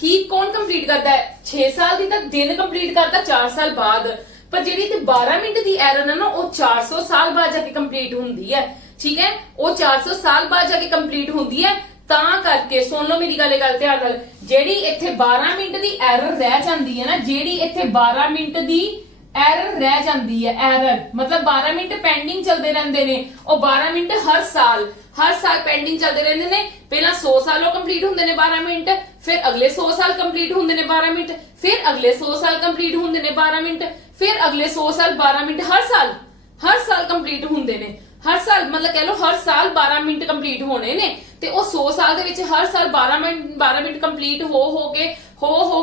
की कौन कंप्लीट करता है, 6 साल दी तक दिन कंप्लीट करता 4 साल बाद, पर जेड़ी इत्थे 12 मिनट दी एरर है ना, वो 400 साल बाद जाके कंप्लीट हुंदी है, ठीक है, वो 400 साल बाद जाके कंप्लीट हुंदी है। ਤਾਂ ਕਰਕੇ सुन लो मेरी गल ध्यान नाल, जेड़ी इत्थे 12 मिनट दी एरर रह जांदी है ना, जेड़ी इत्थे 12 मिनट दी एरर रह जांदी है, एरर मतलब 12 मिनट पेंडिंग चलते रहंदे ने, और 12 मिनट हर साल पेंडिंग चलते रहंदे ने। पहला 100 साल कंप्लीट हुंदे ने 12 मिनट, फिर अगले 100 साल कंप्लीट हुंदे ने 12 मिनट, फिर अगले 100 साल कंप्लीट हुंदे ने 12 मिनट, फिर अगले 100 साल 12 मिनट, हर साल कंप्लीट हुंदे ने, हर साल मतलब कह लो हर साल 12 मिनट कंप्लीट होने ने, ते ओ 100 साल दे विच हर साल 12 मिनट कंप्लीट हो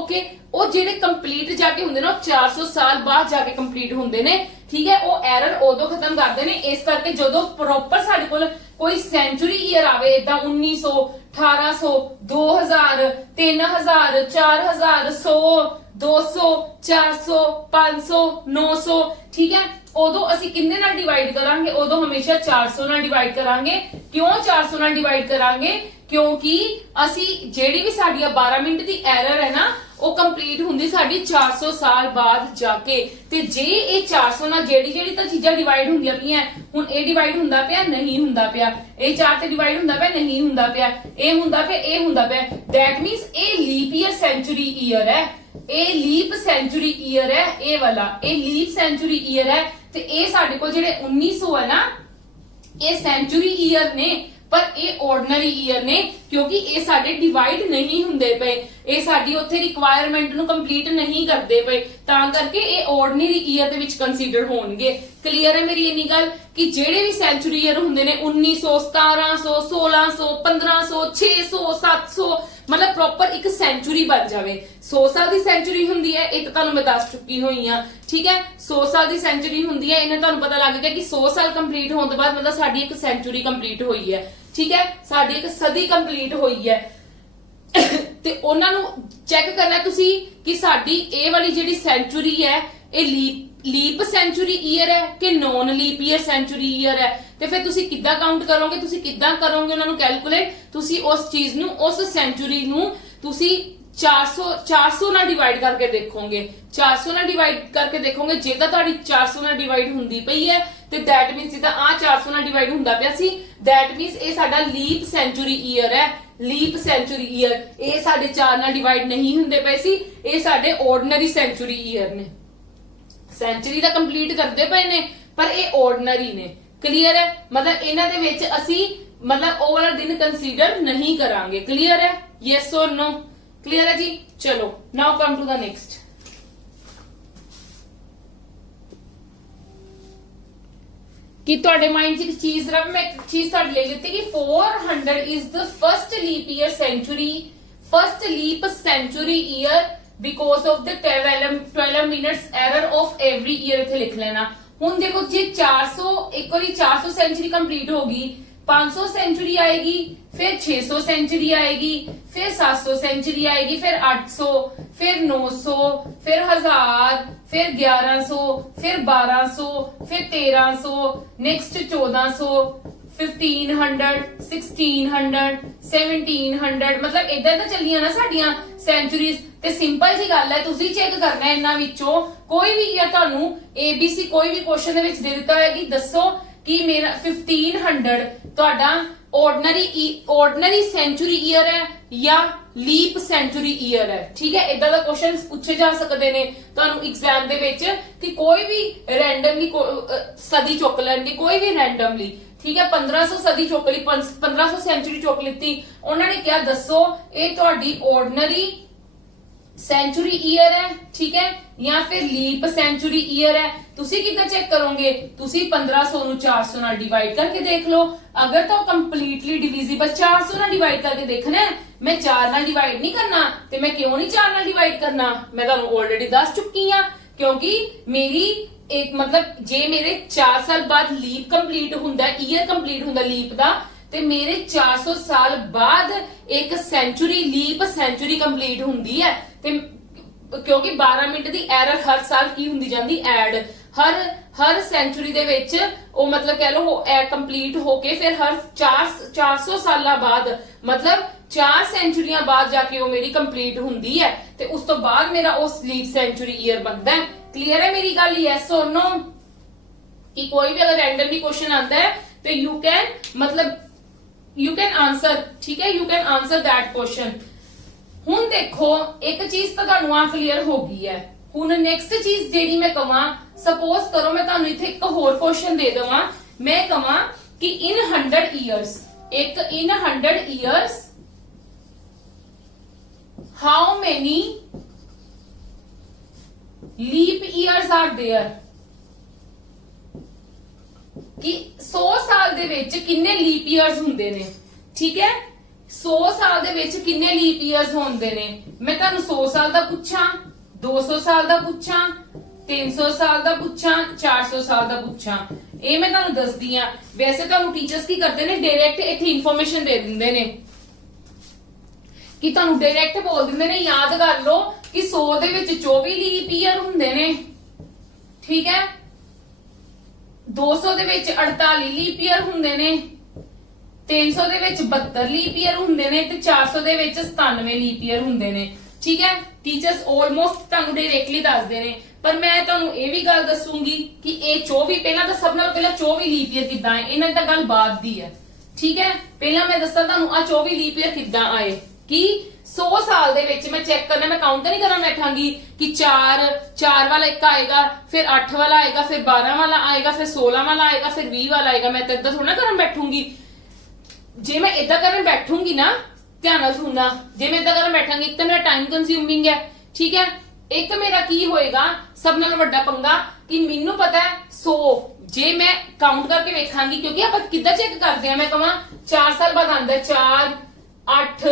के ओ जेडे कंप्लीट जाके हुंदे ना 400 साल बाद जाके कंप्लीट हुंदे ने, ठीक है। ओ एरर उदों खत्म करदे ने। इस करके जदों प्रॉपर साडे कोल कोई सेंचुरी ईयर आवे, इदां 1900, 1800, 2000, 3000, 4000, 100, 200, 400, 500, 900, ठीक है, उदों असी किन्ने नाल डिवाइड करांगे, उदों हमेशा 400 नाल डिवाइड करांगे। क्यों 400 नाल डिवाइड करांगे, क्योंकि असी जेड़ी भी साडी 12 मिनट दी एरर है ना, वो कंप्लीट हुंदी साडी 400 साल बाद जाके। ते जे ये 400 नाल जेड़ी जेड़ी तां चीजां डिवाइड हुंदियां पियां, हुण ए डिवाइड हुंदा पिया, नहीं हुंदा पिया, ए 4 ते डिवाइड हुंदा पिया, नहीं हुंदा पिया, ए हुंदा पिया, ए हुंदा पिया, that means a leap year century year है, ए लीप सेंचुरी ईयर है, ए वाला ए लीप सेंचुरी ईयर है। ते ए साडे कोल जेड़े 1900 है ना, ये सेंचुरी ईयर ने, पर ये ऑर्डनरी ईयर ने, क्योंकि ये साडे डिवाइड नहीं हुंदे पे, ये साडी उत्थे रिक्वायरमेंट नु कंप्लीट नहीं करदे पे, तां करके ये ऑर्डनरी ईयर दे विच कंसीडर होणगे। क्लियर है मेरी इन्नी गल कि जेड़े भी सेंचुरी ईयर हुंदे ने 1900, 1700, 1600, 1500, 600, 700, मतलब प्रॉपर एक सेंचुरी बन जावे। 100 साल दी सेंचुरी हुंदी है, एक तुहानू मैं दस चुकी हुई हां, ठीक है, 100 साल दी सेंचुरी हुंदी है, इन्हें तुहानू पता लग गया कि 100 साल कंप्लीट होने तो बाद मतलब साडी एक सेंचुरी कंप्लीट हुई है, ठीक है, साडी एक सदी कंप्लीट हुई है। ते उन्हां नू चेक करना तुसी कि साडी ए वाली जेड़ी सेंचुरी है, ए लीप सेंचुरी ईयर है कि non leap year century year है, ते फिर तुसी किद्दां काउंट करोगे, तुसी किद्दां करोगे उन्हां नू कैलकुलेट, तुसी उस चीज नू, उस सेंचुरी नू तुसी 400 नाल डिवाइड करके देखोगे, 400 नाल डिवाइड करके देखोगे, जेकर तुहाडी 400 नाल डिवाइड हुंदी पई है, ते दैट मींस जिद्दां आ 400 नाल डिवाइड हुंदा पिया सी, दैट मींस ए साडा लीप सेंचुरी ईयर है, लीप सेंचुरी ईयर। ए साडे 4 नाल डिवाइड नहीं हुंदे पए सी, ए साडे ऑर्डनरी सेंचुरी ईयर ने, सेंचुरी दा कंप्लीट करदे पए ने, पर ए ऑर्डनरी ने। क्लियर है, मतलब इन्हां दे विच असी मतलब ओ वाला दिन कंसीडर नहीं करांगे। क्लियर है, यस और नो, क्लियर है जी। चलो now come to the next. कि ਤੁਹਾਡੇ ਮਾਈਂਡ 'ਚ ਇੱਕ ਚੀਜ਼ ਰੱਖ, ਮੈਂ ਇੱਕ ਚੀਜ਼ ਤੁਹਾਡੇ ਲਈ ਦਿੱਤੀ ਕਿ 400 is the first leap year century, first leap century year because of the 12 minutes error of every year ਇੱਥੇ ਲਿਖ ਲੈਣਾ। ਹੁਣ ਦੇਖੋ ਜੇ 400 ਇੱਕ ਵਾਰੀ 400 ਸੈਂਚੁਰੀ ਕੰਪਲੀਟ ਹੋ ਗਈ, 500 सेंचुरी आएगी, फिर 600 सेंचुरी आएगी, फिर 700 सेंचुरी आएगी, फिर 800, फिर 900, फिर 1000, फिर 1100, फिर 1200, फिर 1300, नेक्स्ट 1400, 1500, 1600, 1700, मतलब इधर तो चलियां ना साडियां सेंचुरीज। ते सिंपल जी गल है, तुसी चेक करना है इन्हां विचों कोई भी या तुहानू ABC कोई भी क्वेश्चन दे विच दे दित्ता है कि दसो कि मेरा 1500 ਤੁਹਾਡਾ ऑर्डिनरी सेंचुरी ईयर है या ਲੀਪ ਸੈਂਚੁਰੀ ਈਅਰ ਹੈ। ਠੀਕ ਹੈ, ਇਦਾਂ ਦਾ ਕੁਐਸਚਨ ਪੁੱਛੇ ਜਾ ਸਕਦੇ ਨੇ ਤੁਹਾਨੂੰ ਐਗਜ਼ਾਮ ਦੇ ਵਿੱਚ ਕਿ ਕੋਈ ਵੀ ਰੈਂਡਮਲੀ ਸਦੀ ਚੁੱਕ ਲੈਣਗੇ, ਕੋਈ ਵੀ ਰੈਂਡਮਲੀ। ਠੀਕ ਹੈ, 1500 ਸਦੀ ਚੁੱਕ ਲਈ, 1500 ਸੈਂਚੁਰੀ ਚੁੱਕ ਲਿੱਤੀ, ਉਹਨਾਂ ਨੇ ਕਿਹਾ ਦੱਸੋ ਇਹ ਤੁਹਾਡੀ ਆਰਡੀਨਰੀ सेंचुरी ईयर है, ठीक है, या फिर लीप सेंचुरी ईयर है। तुसी कितना चेक करोगे? तुसी 1500 ਨੂੰ 400 ਨਾਲ डिवाइड करके देख लो। अगर तो कंप्लीटली डिविजिबल 400 ਨਾਲ डिवाइड करके देखना है, मैं 4 ਨਾਲ डिवाइड नहीं करना, ते मैं क्यों नहीं 4 ਨਾਲ डिवाइड करना? मैं ਤੁਹਾਨੂੰ ऑलरेडी दस चुकी हां, क्योंकि मेरी एक मतलब जे मेरे 4 साल बाद लीप कंप्लीट हुंदा है, ईयर कंप्लीट हुंदा लीप दा, ते मेरे 400 साल बाद एक सेंचुरी लीप सेंचुरी कंप्लीट हुंदी है। ते क्योंकि 12 मिनट दी एरर हर साल की हुंदी जांदी ऐड, हर सेंचुरी दे विच ओ मतलब कह लो कंप्लीट होके फिर हर 400 साल बाद मतलब 4 सेंचुरियां बाद जाके वो मेरी कंप्लीट हुंदी है, ते उस तो बाद मेरा वो लीप सेंचुरी ईयर बनता है। क्लियर है मेरी गल? यस और नो? कि कोई भी अगर रैंडमली क्वेश्चन आता है तो यू कैन आंसर, ठीक है, you can answer that question. हुण देखो एक चीज तो तुहानू आ क्लियर हो गई है। हुण नेक्स्ट चीज जेडी मैं कहां, सपोज करो मैं तुहानू इथे एक होर क्वेश्चन दे देवां, मैं कहां कि इन 100 ईयर्स, एक in 100 years how many leap years are there, कि 100 साल दे विच किन्ने लीप ईयर्स हुंदे ने। ठीक है, 100 साल दे विच किन्ने लीप ईयर्स होंदे ने। मैं तुहानू 100 साल दा पुछां, 200 साल दा पुछां, 300 साल दा पुछां, 400 साल दा पुछां, ये मैं तुहानू दसदी हां। वैसे तुहानू टीचर्स की करदे ने, डायरेक्ट इत्थे इंफॉर्मेशन दे दिंदे ने कि तुहानू डायरेक्ट बोल दिंदे ने याद कर लो कि 100 दे विच 24 लीप ईयर हुंदे ने। ठीक है, 200 दे विच 48 लीप ईयर हुंदे ने, 300 दे विच 72 लीप ईयर हुंदे ने, ते 400 दे विच 97 लीप ईयर हुंदे ने। ठीक है, टीचर्स ऑलमोस्ट तुहानू डायरेक्टली दसदे ने, पर मैं तुहानू ये भी गल दसूंगी कि ये 24 पहला तो सब नालों पहला 24 लीप ईयर किद्दां है, इन्हां दी गल बाद दी है। ठीक है, पहला मैं दस्सां तुहानू आ 24 लीप ईयर किद्दां आए कि 100 साल दे विच मैं चेक करना, मैं काउंट नहीं करना बैठांगी कि 4 वाला एक आएगा, फिर 8 वाला आएगा, फिर 12 वाला आएगा, फिर 16 वाला आएगा, फिर 20 वाला आएगा। मैं तो इदां थोड़ा करन बैठूंगी। जे मैं इदां करन बैठूंगी ना, ध्यान नाल सुनना, जे मैं इदां करन बैठांगी, एक तो मेरा टाइम कंज्यूमिंग है। ठीक है, एक मेरा की होएगा सब नालों वड्डा पंगा कि मैनू पता है 100, जे मैं काउंट करके वेखांगी, क्योंकि आप किद्दां चेक करदे आ, मैं कहां 4 साल बाद आंदा 4 8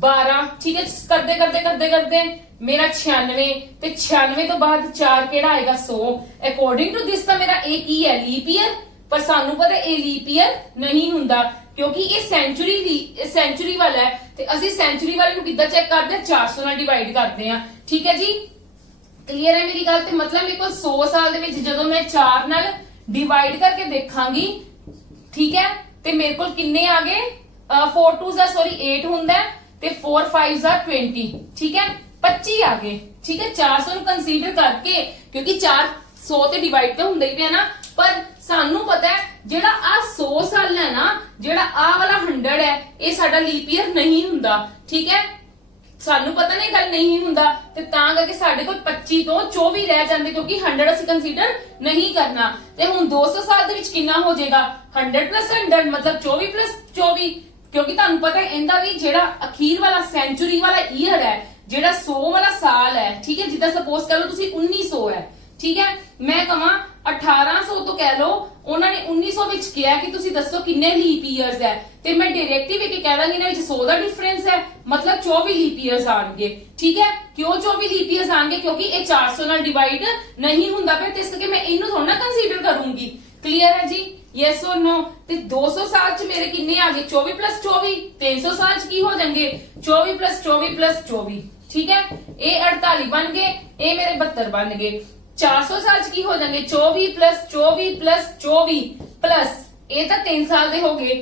12। ठीक है, करते करते करते करते मेरा 96, ते 96 तो बाद 4 केड़ा आएगा 100। अकॉर्डिंग टू दिस मेरा एक ही है लीप ईयर, पर सानू पता है लीप ईयर नहीं हुंदा, क्योंकि ये सेंचुरी वाला है, ते असि सेंचुरी वाले नू किद्दां चेक करदे हैं? 400 नाल डिवाइड करदे हैं। ठीक है जी, क्लियर है मेरी गल? ते मतलब मेरे को 100 साल दे विच जदों मैं 4 नाल डिवाइड करके देखांगी, ठीक है, ते मेरे को किन्ने आ गए? 4 2 8 हुंदा है, ते 4 5 20। ठीक है, 25 आ गए। ठीक है, 400 ਨੂੰ ਕੰਸੀਡਰ ਕਰਕੇ, क्योंकि 400 ਤੇ डिवाइड तो ਹੁੰਦਾ ਹੀ ਪਿਆ ਨਾ, पर ਸਾਨੂੰ ਪਤਾ ਹੈ ਜਿਹੜਾ ਆ 100 ਸਾਲ ਹੈ ਨਾ, ਜਿਹੜਾ ਆ ਵਾਲਾ 100 ਹੈ, ਇਹ ਸਾਡਾ ਲੀਪ ਈਅਰ ਨਹੀਂ ਹੁੰਦਾ। ਠੀਕ ਹੈ, ਸਾਨੂੰ ਪਤਾ ਨਹੀਂ ਗੱਲ ਨਹੀਂ ਹੁੰਦਾ, ਤੇ ਤਾਂ ਕਰਕੇ ਸਾਡੇ ਕੋਲ 25 ਤੋਂ 24 ਰਹਿ ਜਾਂਦੇ, ਕਿਉਂਕਿ 100 ਅਸੀਂ ਕੰਸੀਡਰ ਨਹੀਂ ਕਰਨਾ। ਤੇ ਹੁਣ 200 ਸਾਲ ਦੇ ਵਿੱਚ ਕਿੰਨਾ ਹੋ ਜਾਏਗਾ? 100 + 100 मतलब 24 + 24, क्योंकि तुहानू पता है इंदा भी जेड़ा अखीर वाला सेंचुरी वाला ईयर है, जेड़ा 100 वाला साल है। ठीक है, जिद्दां सपोज कर लो तुसी 1900 है। ठीक है, मैं कहां 1800 तो कह लो, उन्होंने 1900 विच किया कि तुसी दसो किन्ने लीप ईयर्स है, ते मैं डायरेक्ट ही कह दांगी इन्हां विच 100 दा डिफरेंस है, मतलब 24 लीप ईयर्स आएंगे। ठीक है, क्यों 24 लीप ईयर्स आएंगे? क्योंकि ये 400 नाल डिवाइड नहीं हुंदा पे, ते इस करके मैं इन्नू थोड़ा ना कंसीडर करूंगी। क्लियर है जी? यस और नो? ते 200 साल च मेरे किन्ने आ गए? 24 + 24। 300 साल च की हो जाएंगे? 24 + 24 + 24। ठीक है, ये 48 बन गए, ये मेरे 72 बन गए। 400 साल च की हो जाएंगे? 24 + 24 + 24 प्लस ये तो 3 साल दे हो गए,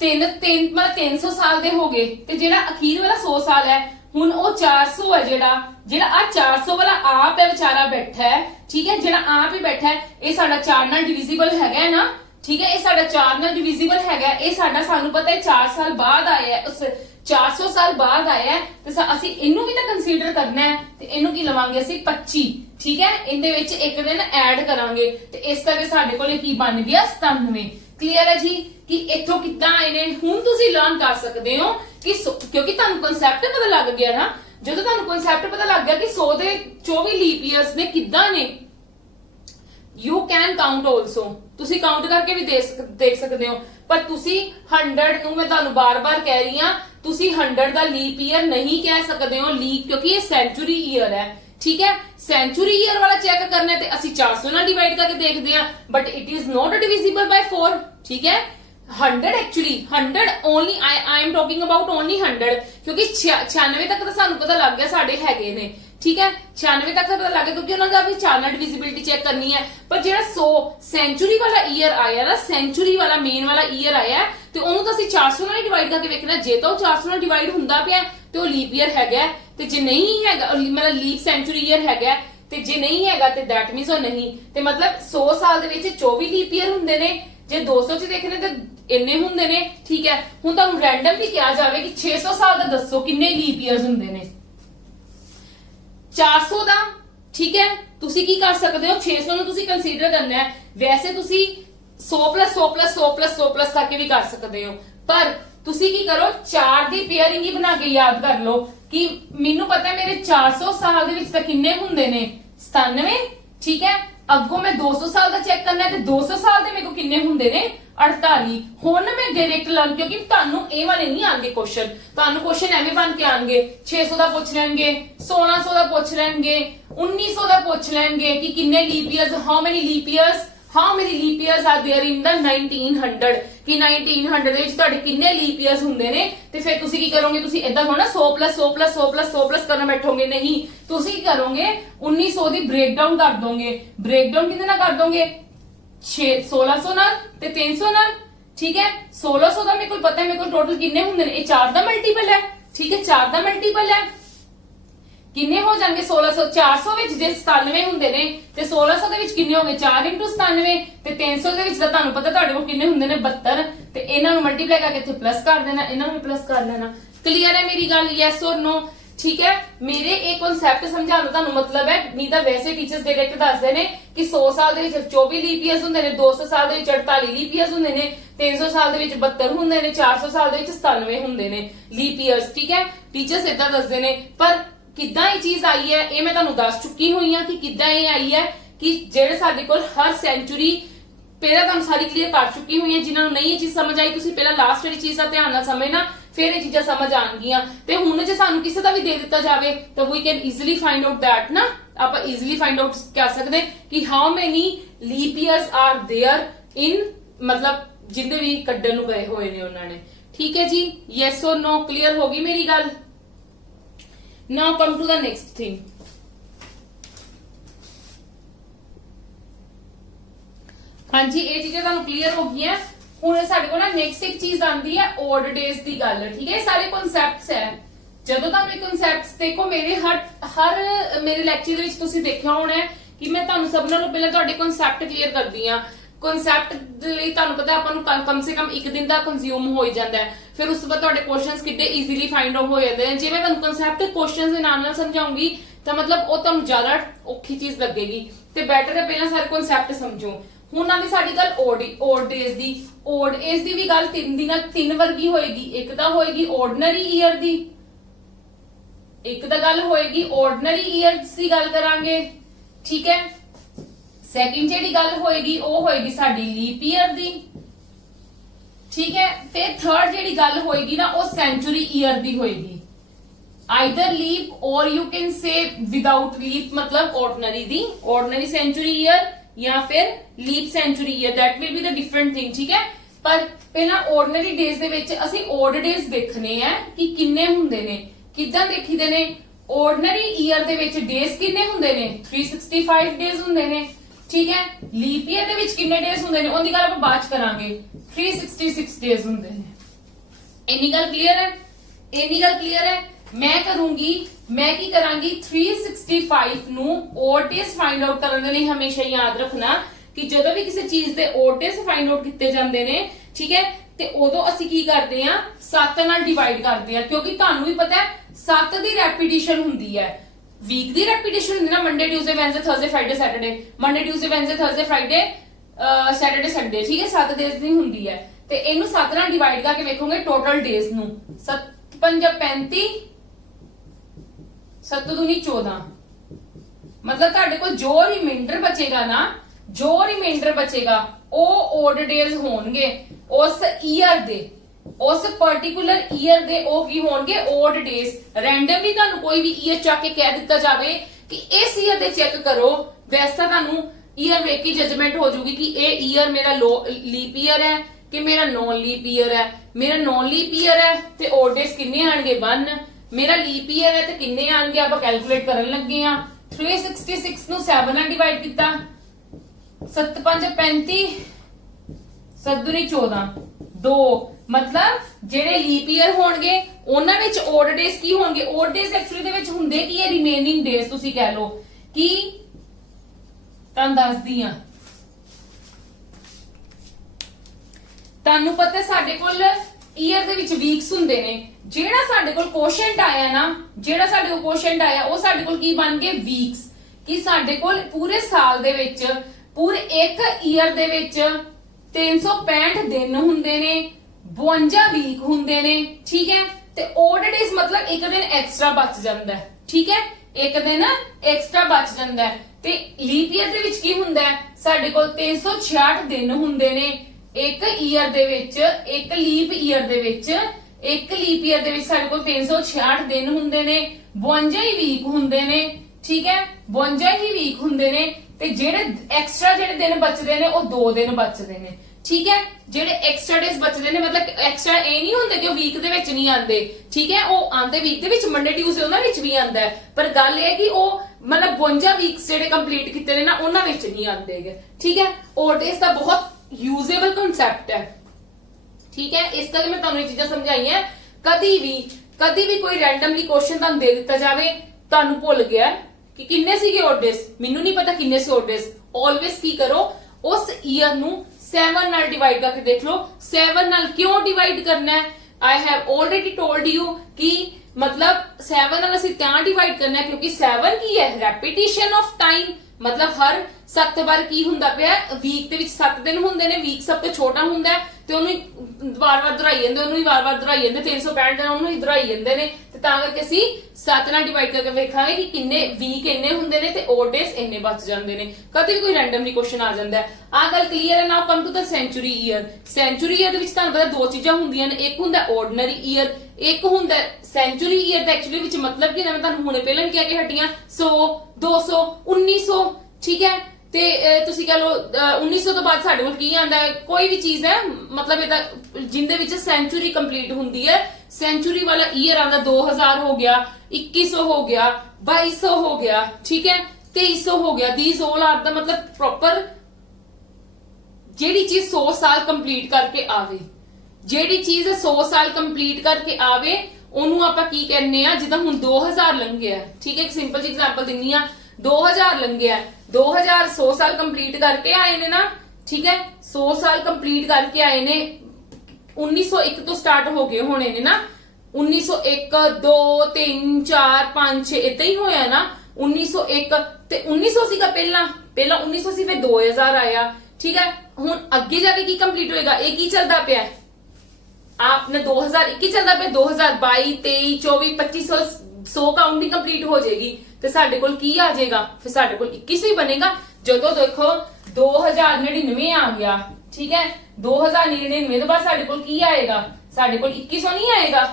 3 मतलब 300 साल दे हो गए, ते जेड़ा अखीर वाला 100 साल है, हुण ओ 400 है, जेड़ा आ 400 वाला आप है बेचारा बैठा है। ठीक है, जेड़ा आप ही बैठा है, ये साडा 4 नाल डिविजिबल हैगा है ना, ठीक है। ये साडा 4 नाल डिविजिबल हैगा, ये साडा सानू पता है 4 साल बाद आया है, उस 400 साल बाद आया है, ते असी इनू भी तो कंसीडर करना है, ते इनू की लवांगे असी 25, ठीक है। इनदे विच एक दिन ऐड करांगे, ते इस करके साडे कोल की बन गया 97। क्लियर है जी कि इथों किद्दां आए ने। हुण तुसीं लर्न कर सकदे हो कि क्योंकि तुहानू कांसैप्ट पता लग गया ना, ਜਦੋਂ ਤੁਹਾਨੂੰ ਕਨਸੈਪਟ ਪਤਾ ਲੱਗ ਗਿਆ ਕਿ 100 ਦੇ 24 ਲੀਪ ਇਅਰਸ ਨੇ ਕਿੱਦਾਂ ਨੇ, ਯੂ ਕੈਨ ਕਾਊਂਟ ਆਲਸੋ, ਤੁਸੀਂ ਕਾਊਂਟ ਕਰਕੇ ਵੀ ਦੇਖ ਸਕਦੇ ਹੋ। ਪਰ ਤੁਸੀਂ 100 ਨੂੰ ਮੈਂ ਤੁਹਾਨੂੰ ਬਾਰ-ਬਾਰ ਕਹਿ ਰਹੀ ਹਾਂ, ਤੁਸੀਂ 100 ਦਾ ਲੀਪ ਈਅਰ ਨਹੀਂ ਕਹਿ ਸਕਦੇ ਹੋ ਲੀਪ, ਕਿਉਂਕਿ ਇਹ ਸੈਂਚੁਰੀ ਈਅਰ ਹੈ, ਠੀਕ ਹੈ। ਸੈਂਚੁਰੀ ਈਅਰ ਵਾਲਾ ਚੈੱਕ ਕਰਨਾ ਤੇ ਅਸੀਂ 400 ਨਾਲ ਡਿਵਾਈਡ ਕਰਕੇ ਦੇਖਦੇ ਹਾਂ, but it is not divisible by 4, ਠੀਕ ਹੈ। 100 actually 100 only I am talking about only 100, क्योंकि 96 तक तो सानू पता लग गया साडे हैगे ने, ठीक है। 96 तक पता लग गया क्योंकि उन्होंने अभी 4 नाल डिविजिबिलिटी चेक करनी है। पर जेड़ा 100 सेंचुरी वाला ईयर आया ना, सेंचुरी वाला मेन वाला ईयर आया ते ओनू तो असि 400 नाल डिवाइड करके देखना, जे तो 400 नाल डिवाइड हुंदा पिया ते ओ लीप ईयर हैगा, ते जे नहीं हैगा मतलब लीप सेंचुरी ईयर हैगा, ते जे नहीं हैगा ते दैट मींस ओ नहीं, ते मतलब 100 साल दे विच 24 लीप ईयर हुंदे ने, जे 200 च देखने ते इन्ने हुंदे ने, ठीक है। हुण तुहानू रैंडम भी कहा जावे कि 600 साल दा दसो किन्ने लीप ईयर्स हुंदे ने, 400 दा, ठीक है। तुसी की कर सकदे हो, 600 ਨੂੰ ਤੁਸੀਂ ਕੰਸੀਡਰ ਕਰਨਾ ਹੈ, ਵੈਸੇ ਤੁਸੀਂ 100 + 100 + 100 + 100 + ਕਰਕੇ ਵੀ ਕਰ ਸਕਦੇ ਹੋ, ਪਰ ਤੁਸੀਂ ਕੀ ਕਰੋ 4 ਦੀ ਪੇਅਰਿੰਗ ਹੀ ਬਣਾ ਕੇ ਯਾਦ ਕਰ ਲਓ ਕਿ ਮੈਨੂੰ ਪਤਾ ਹੈ ਮੇਰੇ 400 ਸਾਲ ਦੇ ਵਿੱਚ ਤਾਂ ਕਿੰਨੇ ਹੁੰਦੇ ਨੇ 97, ਠੀਕ ਹੈ। ਅੱਗੋਂ ਮੈਂ 200 ਸਾਲ ਦਾ ਚੈੱਕ ਕਰਨਾ ਹੈ ਤੇ 200 ਸਾਲ ਦੇ ਮੇਰੇ ਕੋ ਕਿੰਨੇ ਹੁੰਦੇ ਨੇ 48। ਹੁਣ ਮੈਂ ਡਾਇਰੈਕਟ ਲਰਨ, ਕਿਉਂਕਿ ਤੁਹਾਨੂੰ ਇਹ ਵਾਲੇ ਨਹੀਂ ਆਣਗੇ ਕੁਐਸਚਨ, ਤੁਹਾਨੂੰ ਕੁਐਸਚਨ ਐਵੇਂ ਬਣ ਕੇ ਆਣਗੇ 600 ਦਾ ਪੁੱਛ ਲੈਣਗੇ, 1600 ਦਾ ਪੁੱਛ ਲੈਣਗੇ, 1900 ਦਾ ਪੁੱਛ ਲੈਣਗੇ ਕਿ ਕਿੰਨੇ leap years, how many leap years are there in the 1900, ਕਿ 1900 ਦੇ ਵਿੱਚ ਤੁਹਾਡੇ ਕਿੰਨੇ ਲੀਪ ਇਅਰਸ ਹੁੰਦੇ ਨੇ। ਤੇ ਫਿਰ ਤੁਸੀਂ ਕੀ ਕਰੋਗੇ, ਤੁਸੀਂ ਇਦਾਂ ਥੋੜਾ 100 + 100 + 100 + 100 + ਕਰਨ ਬੈਠੋਗੇ, ਨਹੀਂ। ਤੁਸੀਂ ਕੀ ਕਰੋਗੇ 1900 ਦੀ ਬ੍ਰੇਕਡਾਊਨ ਕਰ ਦੋਗੇ। ਬ੍ਰੇਕਡਾਊਨ ਕਿਹਦੇ ਨਾਲ ਕਰ ਦੋਗੇ, 1600 ਨਾਲ ਤੇ 300 ਨਾਲ, ਠੀਕ ਹੈ। 1600 ਦਾ ਮੇਰੇ ਕੋਲ ਪਤਾ ਹੈ, ਮੇਰੇ ਕੋਲ ਟੋਟਲ ਕਿੰਨੇ ਹੁੰਦੇ ਨੇ, ਇਹ 4 ਦਾ ਮਲਟੀਪਲ ਹੈ, ਠੀਕ ਹੈ। 4 ਦਾ ਮਲਟੀਪਲ ਹੈ, ਕਿੰਨੇ ਹੋ ਜਾਣਗੇ 1600, 400 ਵਿੱਚ ਜੇ 97 ਹੁੰਦੇ ਨੇ ਤੇ 1600 ਦੇ ਵਿੱਚ ਕਿੰਨੇ ਹੋਣਗੇ 4 × 97, ਤੇ 300 ਦੇ ਵਿੱਚ ਤਾਂ ਤੁਹਾਨੂੰ ਪਤਾ ਤੁਹਾਡੇ ਕੋਲ ਕਿੰਨੇ ਹੁੰਦੇ ਨੇ 72, ਤੇ ਇਹਨਾਂ ਨੂੰ ਮਲਟੀਪਲਾਈ ਕਰਕੇ ਇੱਥੇ ਪਲੱਸ ਕਰ ਦੇਣਾ, ਇਹਨਾਂ ਨੂੰ ਵੀ ਪਲੱਸ ਕਰ ਲੈਣਾ। ਕਲੀਅਰ ਹੈ ਮੇਰੀ ਗੱਲ, ਯੈਸ ਔਰ ਨੋ, ਠੀਕ ਹੈ। ਮੇਰੇ ਇਹ ਕਨਸੈਪਟ ਸਮਝਾਉਣ ਦਾ ਤੁਹਾਨੂੰ ਮਤਲਬ ਹੈ, ਨਹੀਂ ਤਾਂ ਵੈਸੇ ਟੀਚਰਸ ਡਾਇਰੈਕਟ ਦੱਸਦੇ ਨੇ ਕਿ 100 ਸਾਲ ਦੇ ਵਿੱਚ 24 ਲੀਪ ਇਅਰਸ ਹੁੰਦੇ ਨੇ, 200 ਸਾਲ ਦੇ ਵਿੱਚ 48 ਲੀਪ ਇਅਰਸ ਹੁੰਦੇ ਨੇ, 300 ਸਾਲ ਦੇ ਵਿੱਚ 72 ਹੁੰਦੇ ਨੇ, 400 ਸਾਲ ਦੇ ਵਿੱਚ 97 ਹੁੰਦੇ ਨੇ ਲੀਪ ਇਅਰਸ, ਠੀਕ ਹੈ। ਟੀਚਰਸ ਇਦਾਂ ਦੱਸਦੇ ਨੇ, ਪਰ ਕਿੱਦਾਂ ਇਹ ਚੀਜ਼ ਆਈ ਹੈ ਇਹ ਮੈਂ ਤੁਹਾਨੂੰ ਦੱਸ ਚੁੱਕੀ ਹੋਈ ਹਾਂ ਕਿ ਕਿੱਦਾਂ ਇਹ ਆਈ ਹੈ, ਕਿ ਜਿਹੜੇ ਸਾਡੇ ਕੋਲ ਹਰ ਸੈਂਚੁਰੀ ਪਹਿਲਾਂ ਤੁਹਾਨੂੰ ਸਾਰੀ ਕਲੀਅਰ ਕਰ ਚੁੱਕੀ ਹੋਈ ਹੈ। ਜਿਨ੍ਹਾਂ ਨੂੰ ਨਹੀਂ ਇਹ ਚੀਜ਼ ਸਮਝ ਆਈ, ਤੁਸੀਂ ਪਹਿਲਾਂ ਲਾਸਟ ਵਾਲੀ ਚੀਜ਼ ਦਾ ਧਿਆਨ ਨਾਲ ਸਮਝਣਾ, ਫਿਰ ਇਹ ਚੀਜ਼ਾਂ ਸਮਝ ਆਣਗੀਆਂ। ਤੇ ਹੁਣ ਜੇ ਸਾਨੂੰ ਕਿਸੇ ਦਾ ਵੀ ਦੇ ਦਿੱਤਾ ਜਾਵੇ ਤਾਂ we can easily find out that ਨਾ, ਆਪਾਂ ਈਜ਼ੀਲੀ ਫਾਈਂਡ ਆਊਟ ਕਰ ਸਕਦੇ ਕਿ how many leap years are there in, ਮਤਲਬ ਜਿੰਦੇ ਵੀ ਕੱਢਣ ਨੂੰ ਗਏ ਹੋਏ ਨੇ ਉਹਨਾਂ ਨੇ, ਠੀਕ ਹੈ ਜੀ। ਯੈਸ ਔਰ ਨੋ, ਕਲੀਅਰ ਹੋ ਗਈ ਮੇਰੀ ਗੱਲ। Now come to the next thing. हाँ जी, ये चीजें ਤੁਹਾਨੂੰ क्लियर हो गई है। ਹੁਣ ਸਾਡੇ ਕੋਲ ਨਾ ਨੈਕਸਟ ਇੱਕ ਚੀਜ਼ ਆਂਦੀ ਹੈ ਓਡ ਡੇਜ਼ ਦੀ ਗੱਲ, ਠੀਕ ਹੈ। ਸਾਰੇ ਕਨਸੈਪਟਸ ਹੈ, ਜਦੋਂ ਤੁਹਾਨੂੰ ਇਹ ਕਨਸੈਪਟਸ ਦੇਖੋ ਮੇਰੇ ਹਰ ਮੇਰੇ ਲੈਕਚਰ ਦੇ ਵਿੱਚ ਤੁਸੀਂ ਦੇਖਿਆ ਹੋਣਾ ਕਿ ਮੈਂ ਤੁਹਾਨੂੰ ਸਭ ਨਾਲੋਂ ਪਹਿਲਾਂ ਤੁਹਾਡੇ ਕਨਸੈਪਟ ਕਲੀਅਰ ਕਰਦੀ ਆ। ਕਨਸੈਪਟ ਦੇ ਲਈ ਤੁਹਾਨੂੰ ਪਤਾ ਆਪਾਂ ਨੂੰ ਕਮ ਸੇ ਕਮ ਇੱਕ ਦਿਨ ਦਾ ਕੰਜ਼ਿਊਮ ਹੋ ਹੀ ਜਾਂਦਾ ਹੈ, ਫਿਰ ਉਸ ਤੋਂ ਬਾਅਦ ਤੁਹਾਡੇ ਕੁਐਸਚਨਸ ਕਿੱਡੇ ਈਜ਼ੀਲੀ ਫਾਈਂਡ ਆਊਟ ਹੋ ਜਾਂਦੇ ਨੇ। ਜੇ ਮੈਂ ਤੁਹਾਨੂੰ ਕਨਸੈਪਟ ਕੁਐਸਚਨਸ ਦੇ ਨਾਲ ਸਮਝਾਉਂਗੀ ਤਾਂ ਮਤਲਬ ਉਹ ਤੁਹਾਨੂੰ ਜ਼ਿਆਦਾ ਔਖੀ ਚੀਜ਼ ਲੱਗੇਗੀ, ਤੇ ਬੈਟਰ ਹੈ ਪਹਿਲਾਂ ਸਾਰੇ ਕਨਸੈਪਟ ਸਮਝੋ। ਹੁਣ ਆਂਦੀ ਸਾਡੀ ਗੱਲ ਓਡ ਡੇਜ਼ ਦੀ। ਓਡ ਏਜ ਦੀ ਵੀ ਗੱਲ ਤਿੰਨ ਵਰਗੀ ਹੋਏਗੀ। ਇੱਕ ਤਾਂ ਹੋਏਗੀ ਆਰਡੀਨਰੀ ਈਅਰ ਦੀ, ਇੱਕ ਤਾਂ ਗੱਲ ਹੋਏਗੀ ਆਰਡੀਨਰੀ ਈਅਰਸ ਦੀ ਗੱਲ ਕਰਾਂਗੇ, ਠੀਕ ਹੈ। ਸੈਕਿੰਡ ਜਿਹੜੀ ਗੱਲ ਹੋਏਗੀ ਉਹ ਹੋਏਗੀ ਸਾਡੀ ਲੀਪ ਈਅਰ ਦੀ, ਠੀਕ ਹੈ। ਫਿਰ ਥਰਡ ਜਿਹੜੀ ਗੱਲ ਹੋਏਗੀ ਨਾ ਉਹ ਸੈਂਚੁਰੀ ਈਅਰ ਦੀ ਹੋਏਗੀ, either leap or you can say without leap, ਮਤਲਬ ਆਰਡੀਨਰੀ ਦੀ ਆਰਡੀਨਰੀ ਸੈਂਚੁਰੀ ਈਅਰ ਜਾਂ ਫਿਰ leap century year, that will be the different thing, ਠੀਕ ਹੈ। ਪਰ ਪਹਿਲਾਂ ਆਰਡੀਨਰੀ ਡੇਜ਼ ਦੇ ਵਿੱਚ ਅਸੀਂ ਓਡ ਡੇਜ਼ ਦੇਖਣੇ ਆ ਕਿ ਕਿੰਨੇ ਹੁੰਦੇ ਨੇ, ਕਿੱਦਾਂ ਦੇਖੀਦੇ ਨੇ। ਆਰਡੀਨਰੀ ਈਅਰ ਦੇ ਵਿੱਚ ਡੇਜ਼ ਕਿੰਨੇ ਹੁੰਦੇ ਨੇ 365 ਡੇਜ਼ ਹੁੰਦੇ ਨੇ, ਠੀਕ ਹੈ। ਲੀਪ ਈਅਰ ਦੇ ਵਿੱਚ ਕਿੰਨੇ ਡੇਜ਼ ਹੁੰਦੇ ਨੇ ਉਹਦੀ ਗੱਲ ਆਪਾਂ ਬਾਅਦ ਚ ਕਰਾਂਗੇ, 366 ਡੇਜ਼ ਹੁੰਦੇ ਨੇ। ਇੰਨੀ ਗੱਲ ਕਲੀਅਰ ਹੈ, ਇੰਨੀ ਗੱਲ ਕਲੀਅਰ ਹੈ। ਮੈਂ ਕੀ ਕਰਾਂਗੀ 365 ਨੂੰ ਓਡ ਡੇਜ਼ ਫਾਈਂਡ ਆਊਟ ਕਰਨ ਦੇ ਲਈ ਹਮੇਸ਼ਾ ਯਾਦ ਰੱਖਣਾ ਕਿ ਜਦੋਂ ਵੀ ਕਿਸੇ ਚੀਜ਼ ਦੇ ਓਡ ਡੇਜ਼ ਫਾਈਂਡ ਆਊਟ ਕੀਤੇ ਜਾਂਦੇ ਨੇ, ਠੀਕ ਹੈ, ਤੇ ਉਦੋਂ ਅਸੀਂ ਕੀ ਕਰਦੇ ਆ 7 ਨਾਲ ਡਿਵਾਈਡ ਕਰਦੇ ਆ, ਕਿਉਂਕਿ ਤੁਹਾਨੂੰ ਵੀ ਪਤਾ ਹੈ 7 ਦੀ ਰੈਪੀਟੀਸ਼ਨ ਹੁੰਦੀ ਹੈ, ਵੀਕ ਦੀ ਰੈਪੀਟੀਸ਼ਨ ਹੁੰਦੀ ਨਾ, Monday Tuesday Wednesday Thursday Friday Saturday, Monday Tuesday Wednesday Thursday Friday Saturday Sunday, ਠੀਕ ਹੈ, 7 ਡੇਜ਼ ਦੀ ਹੁੰਦੀ ਹੈ। ਤੇ ਇਹਨੂੰ 7 ਨਾਲ ਡਿਵਾਈਡ ਕਰਕੇ ਵੇਖੋਗੇ ਟੋਟਲ ਡੇਜ਼ ਨੂੰ, 7 5 35 7 दूनी 14, मतलब ਤੁਹਾਡੇ ਕੋਲ ਜੋ ਰਿਮਾਈਂਡਰ ਬਚੇਗਾ ਨਾ, ਜੋ ਰਿਮਾਈਂਡਰ ਬਚੇਗਾ ਉਹ ਓਡ ਡੇਜ਼ ਹੋਣਗੇ ਉਸ ਈਅਰ ਦੇ, ਉਸ ਪਾਰਟਿਕੂਲਰ ਈਅਰ ਦੇ ਉਹ ਕੀ ਹੋਣਗੇ ਓਡ ਡੇਜ਼। ਰੈਂਡਮਲੀ ਤੁਹਾਨੂੰ ਕੋਈ ਵੀ ਈਅਰ ਚੱਕ ਕੇ ਕਹਿ ਦਿੱਤਾ ਜਾਵੇ ਕਿ ਇਸ ਈਅਰ ਦੇ ਚੈੱਕ ਕਰੋ, ਵੈਸੇ ਤਾਂ ਤੁਹਾਨੂੰ ਈਅਰ ਵੇਖ ਕੇ ਜਜਮੈਂਟ ਹੋ ਜਾਊਗੀ ਕਿ ਇਹ ਈਅਰ ਮੇਰਾ ਲੀਪ ਈਅਰ ਹੈ ਕਿ ਮੇਰਾ ਨॉन ਲੀਪ ਈਅਰ ਹੈ। ਮੇਰਾ नॉन ਲੀਪ ਈਅਰ ਹੈ ਤੇ ਓਡ ਡੇਜ਼ ਕਿੰਨੇ ਆਣਗੇ 1, ਮੇਰਾ ਲੀਪ ਈਅਰ ਹੈ ਤੇ ਕਿੰਨੇ ਆਣਗੇ ਆਪਾਂ ਕੈਲਕੂਲੇਟ ਕਰਨ ਲੱਗੇ ਆ। 366 ਨੂੰ 7 ਨਾਲ ਡਿਵਾਈਡ ਕੀਤਾ, 7 5 35 7 दूनी 14 2, मतलब ਜਿਹੜੇ ਲੀਪ ਈਅਰ ਹੋਣਗੇ ਉਹਨਾਂ ਵਿੱਚ ਓਡ ਡੇਜ਼ ਕੀ ਹੋਣਗੇ, ਓਡ ਡੇਜ਼ ਐਕਚੁਅਲੀ ਦੇ ਵਿੱਚ ਹੁੰਦੇ ਕੀ ਹੈ ਰਿਮੇਨਿੰਗ ਡੇਜ਼, ਤੁਸੀਂ ਕਹਿ ਲਓ ਕਿ ਤੁਹਾਨੂੰ ਦੱਸਦੀ ਆ। ਤੁਹਾਨੂੰ ਪਤਾ ਸਾਡੇ ਕੋਲ ਈਅਰ ਦੇ ਵਿੱਚ ਵੀਕਸ ਹੁੰਦੇ ਨੇ, ਜਿਹੜਾ ਸਾਡੇ ਕੋਲ ਕੋਸ਼ੈਂਟ ਆਇਆ ਨਾ, ਜਿਹੜਾ ਸਾਡੇ ਕੋਲ ਕੋਸ਼ੈਂਟ ਆਇਆ ਉਹ ਸਾਡੇ ਕੋਲ ਕੀ ਬਣ ਗਏ ਵੀਕਸ, ਕਿ ਸਾਡੇ ਕੋਲ ਪੂਰੇ ਸਾਲ ਦੇ ਵਿੱਚ, ਪੂਰੇ ਇੱਕ ਈਅਰ ਦੇ ਵਿੱਚ 365 ਦਿਨ ਹੁੰਦੇ ਨੇ, 52 ਵੀਕ ਹੁੰਦੇ ਨੇ, ਠੀਕ ਹੈ। ਤੇ ਓਡ ਡੇਜ਼ मतलब ਇੱਕ ਦਿਨ ਐਕਸਟਰਾ ਬਚ ਜਾਂਦਾ ਹੈ, ਠੀਕ ਹੈ, ਇੱਕ ਦਿਨ ਐਕਸਟਰਾ ਬਚ ਜਾਂਦਾ ਹੈ। ਤੇ ਲੀਪ ਈਅਰ ਦੇ ਵਿੱਚ ਕੀ ਹੁੰਦਾ ਹੈ, ਸਾਡੇ ਕੋਲ 366 ਦਿਨ ਹੁੰਦੇ ਨੇ ਇੱਕ ਈਅਰ ਦੇ ਵਿੱਚ, ਇੱਕ ਲੀਪ ਈਅਰ ਦੇ ਵਿੱਚ, ਇੱਕ ਲੀਪ ਈਅਰ ਦੇ ਵਿੱਚ ਸਾਡੇ ਕੋਲ 366 ਦਿਨ ਹੁੰਦੇ ਨੇ, 52 ਹੀ ਵੀਕ ਹੁੰਦੇ ਨੇ, ਠੀਕ ਹੈ, 52 ਹੀ ਵੀਕ ਹੁੰਦੇ ਨੇ। ਤੇ ਜਿਹੜੇ ਐਕਸਟਰਾ ਜਿਹੜੇ ਦਿਨ ਬਚਦੇ ਨੇ ਉਹ 2 ਦਿਨ ਬਚਦੇ ਨੇ, ਠੀਕ ਹੈ। ਜਿਹੜੇ ਐਕਸਟਰਾ ਡੇਜ਼ ਬਚਦੇ ਨੇ ਮਤਲਬ ਐਕਸਟਰਾ ਇਹ ਨਹੀਂ ਹੁੰਦੇ ਕਿ ਉਹ ਵੀਕ ਦੇ ਵਿੱਚ ਨਹੀਂ ਆਉਂਦੇ, ਠੀਕ ਹੈ, ਉਹ ਆਉਂਦੇ ਵੀਕ ਦੇ ਵਿੱਚ, ਮੰਡੇ ਟਿਊਜ਼ਡੇ ਉਹਨਾਂ ਵਿੱਚ ਵੀ ਆਉਂਦਾ ਹੈ, ਪਰ ਗੱਲ ਇਹ ਹੈ ਕਿ ਉਹ मतलब 52 ਵੀਕਸ ਜਿਹੜੇ ਕੰਪਲੀਟ ਕੀਤੇ ਨੇ ਨਾ ਉਹਨਾਂ ਵਿੱਚ ਨਹੀਂ ਆਉਂਦੇਗੇ, ਠੀਕ ਹੈ। ਓਡ ਡੇਜ਼ ਦਾ ਬਹੁਤ ਯੂਜ਼ੇਬਲ ਕਨਸੈਪਟ ਹੈ, ਠੀਕ ਹੈ, ਇਸ ਕਰਕੇ ਮੈਂ ਤੁਹਾਨੂੰ ਇਹ ਚੀਜ਼ਾਂ ਸਮਝਾਈਆਂ। ਕਦੀ ਵੀ ਕੋਈ ਰੈਂਡਮਲੀ ਕੁਐਸਚਨ ਤੁਹਾਨੂੰ ਦੇ ਦਿੱਤਾ ਜਾਵੇ, ਤੁਹਾਨੂੰ ਭੁੱਲ ਗਿਆ ਕਿ ਕਿੰਨੇ ਸੀਗੇ ਓਡ ਡੇਜ਼, ਮੈਨੂੰ ਨਹੀਂ ਪਤਾ ਕਿੰਨੇ ਸੀ ਓਡ ਡੇਜ਼, ਆਲਵੇਸ ਕੀ ਕਰੋ ਉਸ ਈਅਰ ਨੂੰ 7 ਨਾਲ ਡਿਵਾਈਡ ਕਰਕੇ ਦੇਖ ਲਓ। 7 ਨਾਲ ਕਿਉਂ ਡਿਵਾਈਡ ਕਰਨਾ ਹੈ, आई हैव ऑलरेडी टोल्ड यू कि मतलब 7 ਨਾਲ ਅਸੀਂ ਤਾਂ ਡਿਵਾਈਡ ਕਰਨਾ ਕਿਉਂਕਿ 7 ਕੀ ਹੈ ਰੈਪੀਟੀਸ਼ਨ ਆਫ ਟਾਈਮ, मतलब हर 7 ਵਾਰ ਕੀ ਹੁੰਦਾ ਪਿਆ, ਵੀਕ ਦੇ ਵਿੱਚ 7 ਦਿਨ ਹੁੰਦੇ ਨੇ, ਵੀਕ ਸਭ ਤੋਂ ਛੋਟਾ ਹੁੰਦਾ ਤੇ ਉਹਨੂੰ ਵਾਰ-ਵਾਰ ਦੁਹਰਾਈ ਜਾਂਦੇ, ਉਹਨੂੰ ਹੀ ਵਾਰ-ਵਾਰ ਦੁਹਰਾਈ ਜਾਂਦੇ, 365 ਦਿਨ ਉਹਨੂੰ ਹੀ ਦੁਹਰਾਈ ਜਾਂਦੇ ਨੇ। ਤੇ ਤਾਂ ਕਰਕੇ ਅਸੀਂ 7 ਨਾਲ ਡਿਵਾਈਡ ਕਰਕੇ ਵੇਖਾਂਗੇ ਕਿ ਕਿੰਨੇ ਵੀਕ ਇੰਨੇ ਹੁੰਦੇ ਨੇ ਤੇ ਓਡ ਡੇਜ਼ ਇੰਨੇ ਬਚ ਜਾਂਦੇ ਨੇ। ਕਦੇ ਵੀ ਕੋਈ ਰੈਂਡਮਲੀ ਕੁਐਸਚਨ ਆ ਜਾਂਦਾ ਹੈ। ਆ ਗੱਲ ਕਲੀਅਰ ਹੈ। Now come to the century year. Century year ਦੇ ਵਿੱਚ ਤੁਹਾਨੂੰ ਪਤਾ ਦੋ ਚੀਜ਼ਾਂ ਹੁੰਦੀਆਂ ਨੇ, ਇੱਕ ਹੁੰਦਾ ਆਰਡੀਨਰੀ ਈਅਰ, ਇੱਕ ਹੁੰਦਾ ਸੈਂਚੁਰੀ ਈਅਰ ਦਾ ਐਕਚੁਅਲੀ ਵਿੱਚ ਮਤਲਬ ਕੀ ਹੈ, ਮੈਂ ਤੁਹਾਨੂੰ ਹੁਣੇ ਪਹਿਲਾਂ ਵੀ ਕਿਹਾ ਕਿ ਹਟੀਆਂ 100 200 1900, ਠੀਕ ਹੈ। ਤੇ ਤੁਸੀਂ ਕਹ ਲਓ 1900 ਤੋਂ ਬਾਅਦ ਸਾਡੇ ਕੋਲ ਕੀ ਆਂਦਾ ਹੈ, ਕੋਈ ਵੀ ਚੀਜ਼ ਹੈ मतलब ਇਹਦਾ ਜਿੰਦੇ ਵਿੱਚ ਸੈਂਚੁਰੀ ਕੰਪਲੀਟ ਹੁੰਦੀ ਹੈ, ਸੈਂਚੁਰੀ ਵਾਲਾ ਈਅਰ ਆਂਦਾ 2000 ਹੋ ਗਿਆ, 2100 ਹੋ ਗਿਆ, 2200 ਹੋ ਗਿਆ, ਠੀਕ ਹੈ, 2300 ਹੋ ਗਿਆ। these all are the मतलब ਪ੍ਰੋਪਰ ਜਿਹੜੀ ਚੀਜ਼ 100 ਸਾਲ ਕੰਪਲੀਟ ਕਰਕੇ ਆਵੇ, ਜਿਹੜੀ ਚੀਜ਼ 100 ਸਾਲ ਕੰਪਲੀਟ ਕਰਕੇ ਆਵੇ ਉਹਨੂੰ ਆਪਾਂ ਕੀ ਕਹਿੰਦੇ ਆ, ਜਿੱਦਾਂ ਹੁਣ 2000 ਲੰਘਿਆ, ਠੀਕ ਹੈ, ਇੱਕ ਸਿੰਪਲ ਜਿਹੀ ਐਗਜ਼ਾਮਪਲ ਦਿੰਨੀ ਆ, 2000 ਲੰਘਿਆ, 2000 100 ਸਾਲ ਕੰਪਲੀਟ ਕਰਕੇ ਆਏ ਨੇ ਨਾ, ਠੀਕ ਹੈ, 100 ਸਾਲ ਕੰਪਲੀਟ ਕਰਕੇ ਆਏ ਨੇ, 1901 ਤੋਂ ਸਟਾਰਟ ਹੋ ਗਏ ਹੋਣੇ ਨੇ ਨਾ, 1901 2 3 4 5 6 ਇਦਾਂ ਹੀ ਹੋਇਆ ਨਾ, 1901 ਤੇ 1900 ਸੀਗਾ ਪਹਿਲਾਂ 1900 ਸੀ, ਫਿਰ 2000 ਆਇਆ, ਠੀਕ ਹੈ। ਹੁਣ ਅੱਗੇ ਜਾ ਕੇ ਕੀ ਕੰਪਲੀਟ ਹੋਏਗਾ, ਇਹ ਕੀ ਚੱਲਦਾ ਪਿਆ आपने 2021 ਚੱਲਦਾ ਪਿਆ, 2022 23 24 2500 100 ਕਾਊਂਟਿੰਗ ਕੰਪਲੀਟ ਹੋ ਜਾਏਗੀ ਤੇ ਸਾਡੇ ਕੋਲ ਕੀ ਆ ਜਾਏਗਾ, ਫਿਰ ਸਾਡੇ ਕੋਲ 21 ਹੀ ਬਣੇਗਾ। ਜਦੋਂ ਦੇਖੋ 2099 ਆ ਗਿਆ, ਠੀਕ ਹੈ, 2099 ਤੋਂ ਬਾਅਦ ਸਾਡੇ ਕੋਲ ਕੀ ਆਏਗਾ, ਸਾਡੇ ਕੋਲ 2100 ਨਹੀਂ ਆਏਗਾ,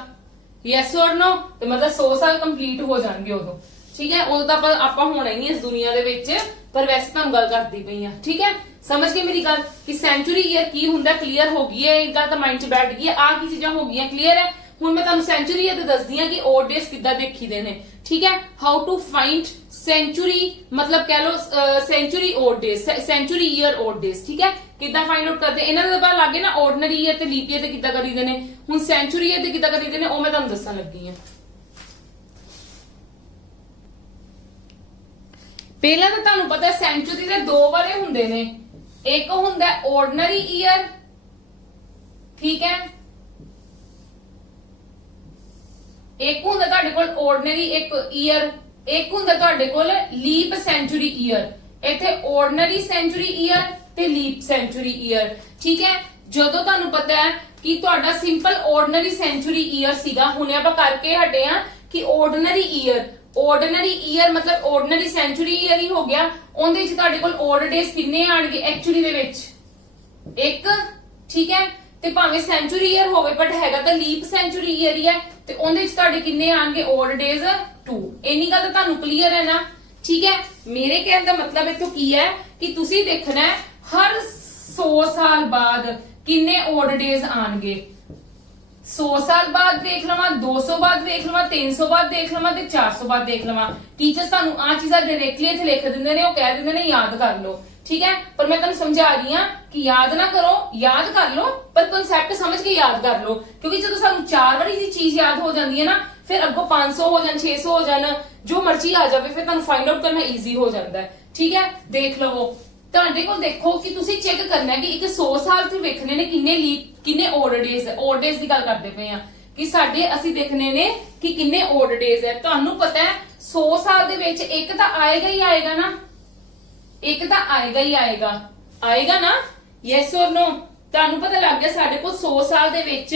ਯੈਸ অর ਨੋ। ਤੇ मतलब 100 ਸਾਲ ਕੰਪਲੀਟ ਹੋ ਜਾਣਗੇ ਉਦੋਂ, ਠੀਕ ਹੈ। ਉਦੋਂ ਤਾਂ ਆਪਾਂ ਹੋਣਾ ਹੀ ਨਹੀਂ ਇਸ ਦੁਨੀਆ ਦੇ ਵਿੱਚ, ਪਰ ਵੈਸੇ ਤਾਂ ਗੱਲ ਕਰਦੀ ਪਈ ਆ, ਠੀਕ ਹੈ। ਸਮਝ ਗਏ ਮੇਰੀ ਗੱਲ ਕਿ ਸੈਂਚੁਰੀ ਈਅਰ ਕੀ ਹੁੰਦਾ, ਕਲੀਅਰ ਹੋ ਗਈ ਹੈ, ਇਹ ਗੱਲ ਤਾਂ ਮਾਈਂਡ 'ਚ ਬੈਠ ਗਈ ਹੈ, ਆ ਕੀ ਚੀਜ਼ਾਂ ਹੋ ਗਈਆਂ ਕਲੀਅਰ ਹੈ। ਹੁਣ ਮੈਂ ਤੁਹਾਨੂੰ ਸੈਂਚੁਰੀ ਈਅਰ ਦੱਸਦੀ ਆ ਕਿ ਓਡ ਡੇਜ਼ ਕਿੱਦਾਂ ਦੇਖੀਦੇ ਨੇ, ਠੀਕ ਹੈ। ਹਾਊ ਟੂ ਫਾਈਂਡ ਸੈਂਚੁਰੀ मतलब कह लो ਸੈਂਚੁਰੀ ਓਡ ਡੇਜ਼, ਸੈਂਚੁਰੀ ਈਅਰ ਓਡ ਡੇਜ਼, ਠੀਕ ਹੈ, ਕਿੱਦਾਂ ਫਾਈਂਡ ਆਊਟ ਕਰਦੇ ਇਹਨਾਂ ਦਾ ਪਤਾ ਲੱਗੇ ਨਾ। ਆਰਡੀਨਰੀ ਈਅਰ ਤੇ ਲੀਪ ਈਅਰ ਤੇ ਕਿੱਦਾਂ ਕਰੀਦੇ ਨੇ, ਹੁਣ ਸੈਂਚੁਰੀ ਈਅਰ ਤੇ ਕਿੱਦਾਂ ਕਰੀਦੇ ਨੇ ਉਹ ਮੈਂ ਤੁਹਾਨੂੰ ਦੱਸਣ ਲੱਗੀ ਆ। ਪਹਿਲਾਂ ਤਾਂ ਤੁਹਾਨੂੰ ਪਤਾ ਸੈਂਚੁਰੀ ਦੇ 2 ਵਾਲੇ ਹੁੰਦੇ ਨੇ, ਇੱਕ ਹੁੰਦਾ ordinary year, ਠੀਕ ਹੈ, ਇੱਕ ਹੁੰਦਾ ਤੁਹਾਡੇ ਕੋਲ ordinary ਇੱਕ year, ਇੱਕ ਹੁੰਦਾ ਤੁਹਾਡੇ ਕੋਲ ਲੀਪ ਸੈਂਚੁਰੀ ਈਅਰ। ਇੱਥੇ ordinary ਸੈਂਚੁਰੀ ਈਅਰ ਤੇ ਲੀਪ ਸੈਂਚੁਰੀ ਈਅਰ, ਠੀਕ ਹੈ। ਜਦੋਂ ਤੁਹਾਨੂੰ ਪਤਾ ਹੈ ਕਿ ਤੁਹਾਡਾ ਸਿੰਪਲ ordinary ਸੈਂਚੁਰੀ ਈਅਰ ਸੀਗਾ, ਹੁਣੇ ਆਪਾਂ ਕਰਕੇ ਹਟੇ ਆ ਕਿ ordinary ਈਅਰ ਮਤਲਬ ordinary ਸੈਂਚੁਰੀ ਈਅਰ ਹੀ ਹੋ ਗਿਆ। ਉਹਦੇ ਵਿੱਚ ਤੁਹਾਡੇ ਕੋਲ odd days ਕਿੰਨੇ ਆਣਗੇ ਐਕਚੁਅਲੀ ਦੇ ਵਿੱਚ? ਇੱਕ, ਠੀਕ ਹੈ। ਤੇ ਭਾਵੇਂ ਸੈਂਚੁਰੀ ਈਅਰ ਹੋਵੇ ਬਟ ਹੈਗਾ ਤਾਂ ਲੀਪ ਸੈਂਚੁਰੀ ਈਅਰ ਹੀ ਹੈ, ਤੇ ਉਹਦੇ ਵਿੱਚ ਤੁਹਾਡੇ ਕਿੰਨੇ ਆਣਗੇ odd days 2। ਇੰਨੀ ਗੱਲ ਤਾਂ ਤੁਹਾਨੂੰ ਕਲੀਅਰ ਹੈ ਨਾ, ਠੀਕ ਹੈ। ਮੇਰੇ ਕਹਿਣ ਦਾ ਮਤਲਬ ਇੱਥੋਂ ਕੀ ਹੈ ਕਿ ਤੁਸੀਂ ਦੇਖਣਾ ਹੈ ਹਰ 100 ਸਾਲ ਬਾਅਦ ਕਿੰਨੇ odd days ਆਣਗੇ। 100 ਸਾਲ ਬਾਅਦ ਦੇਖ ਲਵਾਂ, 200 ਬਾਅਦ ਦੇਖ ਲਵਾਂ, 300 ਬਾਅਦ ਦੇਖ ਲਵਾਂ ਤੇ 400 ਬਾਅਦ ਦੇਖ ਲਵਾਂ। ਟੀਚਰਸ ਤੁਹਾਨੂੰ ਆ ਚੀਜ਼ਾਂ ਡਾਇਰੈਕਟਲੀ ਇੱਥੇ ਲਿਖ ਦਿੰਦੇ ਨੇ, ਉਹ ਕਹਿ ਦਿੰਦੇ ਨੇ ਯਾਦ ਕਰ ਲਓ, ਠੀਕ ਹੈ। ਪਰ ਮੈਂ ਤੁਹਾਨੂੰ ਸਮਝਾ ਰਹੀ ਹਾਂ ਕਿ ਯਾਦ ਨਾ ਕਰੋ, ਯਾਦ ਕਰ ਲਓ ਪਰ ਕਨਸੈਪਟ ਸਮਝ ਕੇ ਯਾਦ ਕਰ ਲਓ, ਕਿਉਂਕਿ ਜਦੋਂ ਸਾਨੂੰ 4 ਵਾਰੀ ਦੀ ਚੀਜ਼ ਯਾਦ ਹੋ ਜਾਂਦੀ ਹੈ ਨਾ, ਫਿਰ ਅੱਗੋਂ 500 ਹੋ ਜਾਣ, 600 ਹੋ ਜਾਣ, ਜੋ ਮਰਜ਼ੀ ਆ ਜਾਵੇ, ਫਿਰ ਤੁਹਾਨੂੰ ਫਾਈਂਡ ਆਊਟ ਕਰਨਾ ਈਜ਼ੀ ਹੋ ਜਾਂਦਾ ਹੈ, ਠੀਕ ਹੈ। ਦੇਖ ਲਵੋ, ਤੁਹਾਡੇ ਕੋਲ ਦੇਖੋ ਕਿ ਤੁਸੀਂ ਚੈੱਕ ਕਰਨਾ ਹੈ ਕਿ ਇੱਕ 100 ਸਾਲ ਤੇ ਵੇਖਣੇ ਨੇ ਕਿੰਨੇ ਲੀਪ, ਕਿੰਨੇ odd days ਹੈ। odd days ਦੀ ਗੱਲ ਕਰਦੇ ਪਏ ਆ ਕਿ ਸਾਡੇ ਅਸੀਂ ਦੇਖਣੇ ਨੇ ਕਿ ਕਿੰਨੇ odd days ਹੈ। ਤੁਹਾਨੂੰ ਪਤਾ ਹੈ 100 ਸਾਲ ਦੇ ਵਿੱਚ ਇੱਕ ਤਾਂ ਆਏਗਾ ਹੀ ਆਏਗਾ ਨਾ, ਇੱਕ ਤਾਂ ਆਏਗਾ ਹੀ ਆਏਗਾ, ਆਏਗਾ ਨਾ, ਯੈਸ ਔਰ ਨੋ? ਤੁਹਾਨੂੰ ਪਤਾ ਲੱਗ ਗਿਆ ਸਾਡੇ ਕੋਲ 100 ਸਾਲ ਦੇ ਵਿੱਚ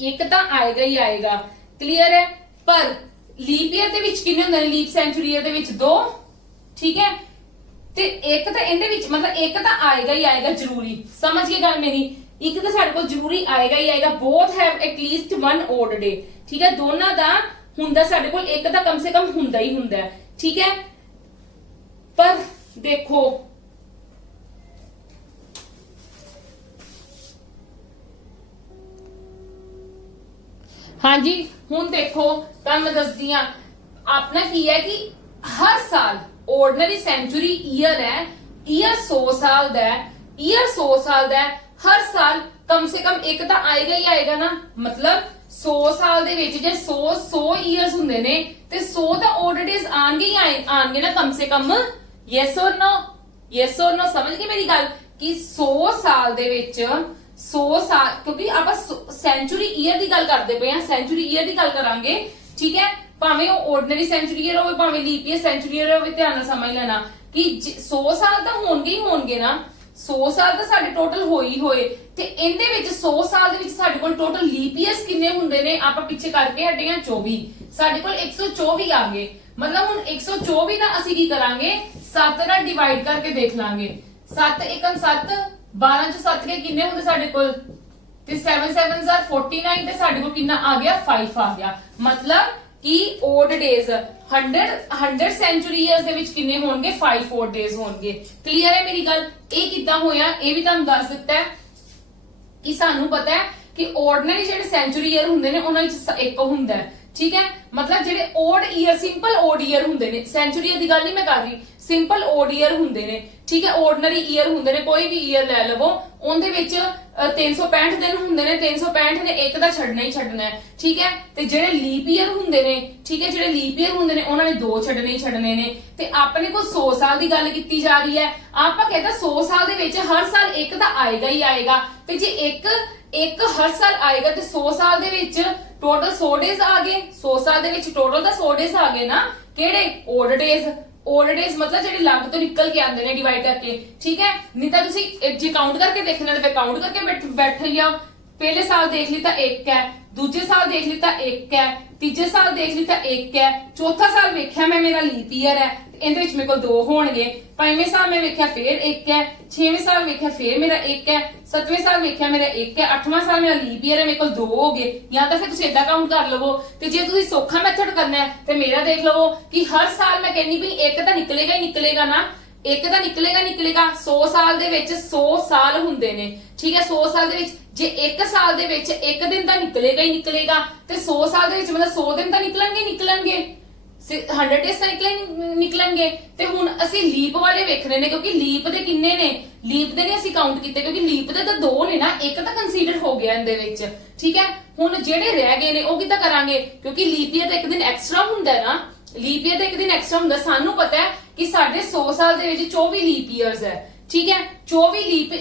ਇੱਕ ਤਾਂ ਆਏਗਾ ਹੀ ਆਏਗਾ, ਕਲੀਅਰ ਹੈ। ਪਰ ਲੀਪ ਈਅਰ ਦੇ ਵਿੱਚ ਕਿੰਨੇ ਹੁੰਦੇ ਨੇ? ਲੀਪ ਸੈਂਚੁਰੀ ਈਅਰ ਦੇ ਵਿੱਚ 2, ਠੀਕ ਹੈ। ਤੇ ਇੱਕ ਤਾਂ ਇਹਦੇ ਵਿੱਚ ਮਤਲਬ ਇੱਕ ਤਾਂ ਆਏਗਾ ਹੀ ਆਏਗਾ ਜ਼ਰੂਰੀ, ਸਮਝ ਗਏ ਗੱਲ ਮੇਰੀ? ਇੱਕ ਤਾਂ ਸਾਡੇ ਕੋਲ ਜ਼ਰੂਰੀ ਆਏਗਾ ਹੀ ਆਏਗਾ। Both have at least 1 odd day, ਠੀਕ ਹੈ। ਦੋਨਾਂ ਦਾ ਹੁੰਦਾ ਸਾਡੇ ਕੋਲ, ਇੱਕ ਤਾਂ ਕਮ ਸੇ ਕਮ ਹੁੰਦਾ ਹੀ ਹੁੰਦਾ ਹੈ, ਠੀਕ ਹੈ। ਪਰ ਦੇਖੋ ਹਾਂਜੀ, ਹੁਣ ਦੇਖੋ ਤੁਹਾਨੂੰ ਮੈਂ ਦੱਸਦੀ ਆ ਆਪਣਾ ਕੀ ਹੈ ਕਿ ਹਰ ਸਾਲ ordinary ਸੈਂਚੁਰੀ ਈਅਰ ਹੈ, ਈਅਰ 100 ਸਾਲ ਦਾ ਹੈ, ਈਅਰ 100 ਸਾਲ ਦਾ ਹੈ, ਹਰ ਸਾਲ ਕਮ ਸੇ ਕਮ ਇੱਕ ਤਾਂ ਆਏਗਾ ਹੀ ਆਏਗਾ ਨਾ। ਮਤਲਬ 100 ਸਾਲ ਦੇ ਵਿੱਚ ਜੇ 100 ਈਅਰਸ ਹੁੰਦੇ ਨੇ ਤੇ 100 ਤਾਂ odd days ਆਣਗੇ ਹੀ ਆਣਗੇ ਨਾ ਕਮ ਸੇ ਕਮ, ਯੈਸ ਔਰ ਨੋ? ਯੈਸ ਔਰ ਨੋ? ਸਮਝ ਗਏ ਮੇਰੀ ਗੱਲ ਕਿ 100 ਸਾਲ ਦੇ ਵਿੱਚ 100 ਸਾਲ, ਕਿਉਂਕਿ ਆਪਾਂ ਸੈਂਚੁਰੀ ਈਅਰ ਦੀ ਗੱਲ ਕਰਦੇ ਪਏ ਆ, ਸੈਂਚੁਰੀ ਈਅਰ ਦੀ ਗੱਲ ਕਰਾਂਗੇ, ਠੀਕ ਹੈ। ਭਾਵੇਂ ਉਹ ordinary ਸੈਂਚੁਰੀ ਈਅਰ ਹੋਵੇ, ਭਾਵੇਂ ਲੀਪ ਈਅਰ ਸੈਂਚੁਰੀ ਈਅਰ ਹੋਵੇ, ਧਿਆਨ ਨਾਲ ਸਮਝ ਲੈਣਾ ਕਿ 100 ਸਾਲ ਤਾਂ ਹੋਣਗੇ ਹੀ ਹੋਣਗੇ ਨਾ। 100 ਸਾਲ ਤਾਂ ਸਾਡੇ ਟੋਟਲ ਹੋਏ ਤੇ ਇਹਦੇ ਵਿੱਚ 100 ਸਾਲ ਦੇ ਵਿੱਚ ਸਾਡੇ ਕੋਲ ਟੋਟਲ ਲੀਪ ਈਅਰਸ ਕਿੰਨੇ ਹੁੰਦੇ ਨੇ? ਆਪਾਂ ਪਿੱਛੇ ਕਰਕੇ ਹਟੇ ਆ 24, ਸਾਡੇ ਕੋਲ 124 ਆ ਗਏ। ਮਤਲਬ ਹੁਣ 124 ਦਾ ਅਸੀਂ ਕੀ ਕਰਾਂਗੇ? 7 ਨਾਲ ਡਿਵਾਈਡ ਕਰਕੇ ਦੇਖ ਲਾਂਗੇ। 7 × 7, 12 ਚ 7 ਕੇ ਕਿੰਨੇ ਹੁੰਦੇ ਸਾਡੇ ਕੋਲ? ਤੇ 7 7 are 49 ਤੇ ਸਾਡੇ ਕੋਲ ਕਿੰਨਾ ਆ ਗਿਆ? 5 ਆ ਗਿਆ। ਮਤਲਬ ਕਿ odd days 100 ਸੈਂਚੁਰੀ ਈਅਰਸ ਦੇ ਵਿੱਚ ਕਿੰਨੇ ਹੋਣਗੇ? 5 odd days ਹੋਣਗੇ। ਕਲੀਅਰ ਹੈ ਮੇਰੀ ਗੱਲ? ਇਹ ਕਿੱਦਾਂ ਹੋਇਆ ਇਹ ਵੀ ਤੁਹਾਨੂੰ ਦੱਸ ਦਿੱਤਾ ਹੈ ਕਿ ਸਾਨੂੰ ਪਤਾ ਹੈ ਕਿ ordinary ਜਿਹੜੇ ਸੈਂਚੁਰੀ ਈਅਰ ਹੁੰਦੇ ਨੇ ਉਹਨਾਂ ਵਿੱਚ ਇੱਕ ਹੁੰਦਾ ਹੈ, ਠੀਕ ਹੈ। ਮਤਲਬ ਜਿਹੜੇ odd year, simple odd year ਹੁੰਦੇ ਨੇ, ਸੈਂਚੁਰੀ ਈਅਰ ਦੀ ਗੱਲ ਨਹੀਂ ਮੈਂ ਕਰ ਰਹੀ, ਸਿੰਪਲ odd ਈਅਰ ਹੁੰਦੇ ਨੇ, ਠੀਕ ਹੈ। ordinary ਈਅਰ ਹੁੰਦੇ ਨੇ, ਕੋਈ ਵੀ ਈਅਰ ਲੈ ਲਵੋ, ਉਹਦੇ ਵਿੱਚ 365 ਦਿਨ ਹੁੰਦੇ ਨੇ, 365 ਨੇ ਇੱਕ ਦਾ ਛੱਡਣਾ ਹੀ ਛੱਡਣਾ ਹੈ, ਠੀਕ ਹੈ। ਤੇ ਜਿਹੜੇ ਲੀਪ ਈਅਰ ਹੁੰਦੇ ਨੇ, ਠੀਕ ਹੈ, ਜਿਹੜੇ ਲੀਪ ਈਅਰ ਹੁੰਦੇ ਨੇ ਉਹਨਾਂ ਨੇ 2 ਛੱਡਣੇ ਹੀ ਛੱਡਣੇ ਨੇ। ਤੇ ਆਪਣੇ ਕੋਲ 100 ਸਾਲ ਦੀ ਗੱਲ ਕੀਤੀ ਜਾ ਰਹੀ ਹੈ, ਆਪਾਂ ਕਹਿੰਦਾ 100 ਸਾਲ ਦੇ ਵਿੱਚ ਹਰ ਸਾਲ ਇੱਕ ਤਾਂ ਆਏਗਾ ਹੀ ਆਏਗਾ। ਤੇ ਜੇ ਇੱਕ ਹਰ ਸਾਲ ਆਏਗਾ ਤੇ 100 ਸਾਲ ਦੇ ਵਿੱਚ ਟੋਟਲ 100 ਡੇਜ਼ ਆ ਗਏ। 100 ਸਾਲ ਦੇ ਵਿੱਚ ਟੋਟਲ ਤਾਂ 100 ਡੇਜ਼ ਆ ਗਏ ਨਾ। ਕਿਹੜੇ? odd days। odd days ਮਤਲਬ ਜਿਹੜੇ ਲੱਗ ਤੋਂ ਨਿਕਲ ਕੇ ਆਉਂਦੇ ਨੇ ਡਿਵਾਈਡ ਕਰਕੇ, ਠੀਕ ਹੈ। ਨਹੀਂ ਤਾਂ ਤੁਸੀਂ ਜੇ ਕਾਊਂਟ ਕਰਕੇ ਦੇਖਣਾ ਤੇ ਫਿਰ ਕਾਊਂਟ ਕਰਕੇ ਬੈਠ ਜਾਓ। ਪਹਿਲੇ ਸਾਲ ਦੇਖ ਲਈ ਤਾਂ 1 ਹੈ, ਦੂਜੇ ਸਾਲ ਦੇਖ ਲਈ ਤਾਂ 1 ਹੈ, ਤੀਜੇ ਸਾਲ ਦੇਖ ਲਈ ਤਾਂ 1 ਹੈ, ਚੌਥਾ ਸਾਲ ਵੇਖਿਆ ਮੈਂ ਮੇਰਾ ਲੀਪ ਈਅਰ ਹੈ, ਇਹਦੇ ਵਿੱਚ ਮੇਰੇ ਕੋਲ 2 ਹੋਣਗੇ। 5ਵੇਂ ਸਾਲ ਮੈਂ ਵੇਖਿਆ ਫੇਰ 1 ਹੈ, 6ਵੇਂ ਸਾਲ ਵੇਖਿਆ ਫੇਰ ਮੇਰਾ 1 ਹੈ, 7ਵੇਂ ਸਾਲ ਵੇਖਿਆ ਮੇਰਾ 1 ਹੈ, 8ਵਾਂ ਸਾਲ ਮੇਰਾ ਲੀਪ ਈਅਰ ਹੈ, ਮੇਰੇ ਕੋਲ 2 ਹੋ ਗਏ। ਜਾਂ ਤਾਂ ਫਿਰ ਤੁਸੀਂ ਏਦਾਂ ਕਾਊਂਟ ਕਰ ਲਵੋ। ਤੇ ਜੇ ਤੁਸੀਂ ਸੌਖਾ ਮੈਥਡ ਕਰਨਾ ਹੈ ਤੇ ਮੇਰਾ ਦੇਖ ਲਵੋ ਕਿ ਹਰ ਸਾਲ ਮੈਂ ਕਹਿੰਦੀ ਵੀ ਇੱਕ ਤਾਂ ਨਿਕਲੇਗਾ ਹੀ ਨਿਕਲੇਗਾ ਨਾ, ਇੱਕ ਤਾਂ ਨਿਕਲੇਗਾ। 100 ਸਾਲ ਦੇ ਵਿੱਚ 100 ਸਾਲ ਹੁੰਦੇ ਨੇ, ਠੀਕ ਹੈ। 100 ਸਾਲ ਦੇ ਵਿੱਚ ਜੇ 1 ਸਾਲ ਦੇ ਵਿੱਚ 1 ਦਿਨ ਤਾਂ ਨਿਕਲੇਗਾ ਹੀ ਨਿਕਲੇਗਾ, ਤੇ 100 ਸਾਲ ਦੇ ਵਿੱਚ ਮਤਲਬ 100 ਦਿਨ ਤਾਂ ਨਿਕਲਣਗੇ 100 ਡੇਜ਼ ਤਾਂ ਨਿਕਲਣਗੇ। ਤੇ ਹੁਣ ਅਸੀਂ ਲੀਪ ਵਾਲੇ ਵੇਖਣੇ ਨੇ, ਕਿਉਂਕਿ ਲੀਪ ਦੇ ਕਿੰਨੇ ਨੇ? ਲੀਪ ਦੇ ਨਹੀਂ ਅਸੀਂ ਕਾਊਂਟ ਕੀਤੇ, ਕਿਉਂਕਿ ਲੀਪ ਦੇ ਤਾਂ 2 ਨੇ ਨਾ, ਇੱਕ ਤਾਂ ਕੰਸੀਡਰ ਹੋ ਗਿਆ ਇਹਦੇ ਵਿੱਚ, ਠੀਕ ਹੈ। ਹੁਣ ਜਿਹੜੇ ਰਹਿ ਗਏ ਨੇ ਉਹ ਕਿੱਦਾਂ ਕਰਾਂਗੇ? ਕਿਉਂਕਿ ਲੀਪ ਈਅਰ ਦਾ 1 ਦਿਨ ਐਕਸਟਰਾ ਹੁੰਦਾ ਨਾ, ਲੀਪ ਈਅਰ ਦਾ 1 ਦਿਨ ਐਕਸਟਰਾ ਹੁੰਦਾ। ਸਾਨੂੰ ਪਤਾ ਹੈ ਕਿ ਸਾਡੇ 100 ਸਾਲ ਦੇ ਵਿੱਚ 24 ਲੀਪ ਈਅਰਸ ਹੈ, ठीक है 24 लीप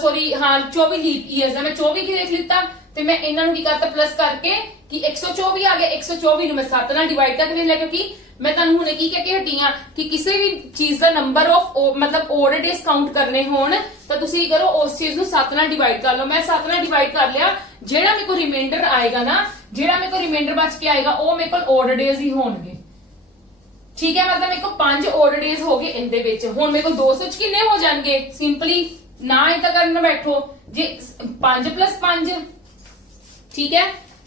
सॉरी हाँ 24 लीप ईयर्स है, मैं 24 की देख लिता ਤੇ ਮੈਂ ਇਹਨਾਂ ਨੂੰ ਕੀ ਕਰਤਾ ਪਲੱਸ ਕਰਕੇ ਕਿ 124 ਆ ਗਿਆ। 124 ਨੂੰ ਮੈਂ 7 ਨਾਲ ਡਿਵਾਈਡ ਕਰਕੇ ਵੇਖ ਲਿਆ, ਕਿਉਂਕਿ ਮੈਂ ਤੁਹਾਨੂੰ ਹੁਣੇ ਕੀ ਕਹਿ ਕੇ ਹਟੀ ਆ ਕਿ ਕਿਸੇ ਵੀ ਚੀਜ਼ ਦਾ ਨੰਬਰ ਆਫ ਮਤਲਬ ਓਡ ਡੇਜ਼ ਕਾਊਂਟ ਕਰਨੇ ਹੋਣ ਤਾਂ ਤੁਸੀਂ ਕਰੋ ਉਸ ਚੀਜ਼ ਨੂੰ 7 ਨਾਲ ਡਿਵਾਈਡ ਕਰ ਲਓ। ਮੈਂ 7 ਨਾਲ ਡਿਵਾਈਡ ਕਰ ਲਿਆ, ਜਿਹੜਾ ਮੇਰੇ ਕੋਲ ਰਿਮਾਈਂਡਰ ਆਏਗਾ ਨਾ, ਜਿਹੜਾ ਮੇਰੇ ਕੋਲ ਰਿਮਾਈਂਡਰ ਬਚ ਕੇ ਆਏਗਾ ਉਹ ਮੇਰੇ ਕੋਲ ਓਡ ਡੇਜ਼ ਹੀ ਹੋਣਗੇ। ठीक है मतलब मेरे को 5 ऑड डेज हो गए इनदे विच। हुण मेरे को 200 च किन्ने हो जाणगे, सिंपली ना इतना करना बैठो जे 5 + 5 ठीक है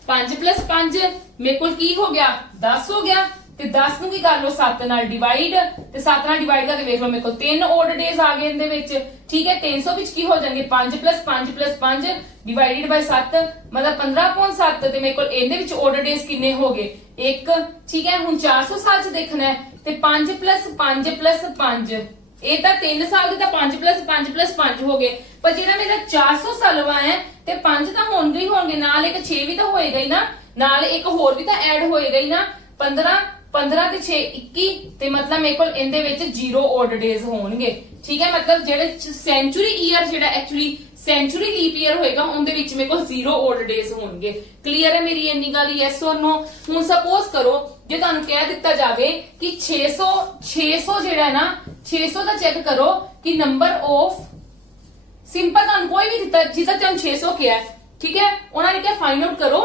5 + 5 मेरे को की हो गया 10 हो गया ਤੇ 10 ਨੂੰ ਕੀ ਕਰ ਲਓ 7 ਨਾਲ ਡਿਵਾਈਡ ਤੇ 7 ਨਾਲ ਡਿਵਾਈਡ ਕਰਕੇ ਵੇਖ ਲਓ ਮੇਰੇ ਕੋਲ 3 ऑड डेज आ गए इनदे विच। ठीक है 300 ਵਿੱਚ ਕੀ ਹੋ ਜਾਣਗੇ 5 + 5 + 5 डिवाइडेड बाय 7 मतलब 15.7 ਤੇ ਮੇਰੇ ਕੋਲ ਇਹਦੇ ਵਿੱਚ ऑड डेज ਕਿੰਨੇ ਹੋ ਗਏ 1। ठीक है ਹੁਣ 400 ਸਾਲ ਚ ਦੇਖਣਾ ਹੈ ਤੇ 5 + 5 + 5 ਇਹ ਤਾਂ 3 ਸਾਲ ਦੀ ਤਾਂ 5 + 5 + 5 ਹੋ ਗਏ, ਪਰ ਜਿਹੜਾ ਮੇਰਾ 400 ਸਾਲਵਾ ਹੈ ਤੇ 5 ਤਾਂ ਹੋਣਗੇ ਹੀ ਹੋਣਗੇ, ਨਾਲ ਇੱਕ 6 ਵੀ ਤਾਂ ਹੋਏਗਾ ਹੀ ਨਾ, ਨਾਲ ਇੱਕ ਹੋਰ ਵੀ ਤਾਂ ਐਡ ਹੋਏਗਾ ਹੀ ਨਾ। 15 ਤੇ 6 21 ਤੇ मतलब ਮੇਰੇ ਕੋਲ ਇਹਦੇ ਵਿੱਚ 0 ऑड डेज ਹੋਣਗੇ। ठीक है मतलब ਜਿਹੜੇ ਸੈਂਚੁਰੀ ਈਅਰ ਜਿਹੜਾ ਐਕਚੁਅਲੀ ਸੈਂਚੁਰੀ ਲੀਪ ਈਅਰ ਹੋਏਗਾ ਉਹਦੇ ਵਿੱਚ ਮੇਰੇ ਕੋਲ 0 ऑड डेज ਹੋਣਗੇ। ਕਲੀਅਰ ਹੈ ਮੇਰੀ ਇੰਨੀ ਗੱਲ, ਯੈਸ অর ਨੋ। ਹੁਣ ਸਪੋਜ਼ ਕਰੋ ਜੇ ਤੁਹਾਨੂੰ ਕਹਿ ਦਿੱਤਾ ਜਾਵੇ ਕਿ 600 ਜਿਹੜਾ ਨਾ 600 ਦਾ ਚੈੱਕ ਕਰੋ ਕਿ ਨੰਬਰ ਆਫ ਸਿੰਪਲ ਤੁਹਾਨੂੰ ਕੋਈ ਵੀ ਦਿੱਤਾ ਜਿਹਦਾ ਤੁਹਾਨੂੰ 600 ਕਿਹਾ, ਠੀਕ ਹੈ ਉਹਨਾਂ ਨੇ ਕਿਹਾ ਫਾਈਂਡ ਆਊਟ ਕਰੋ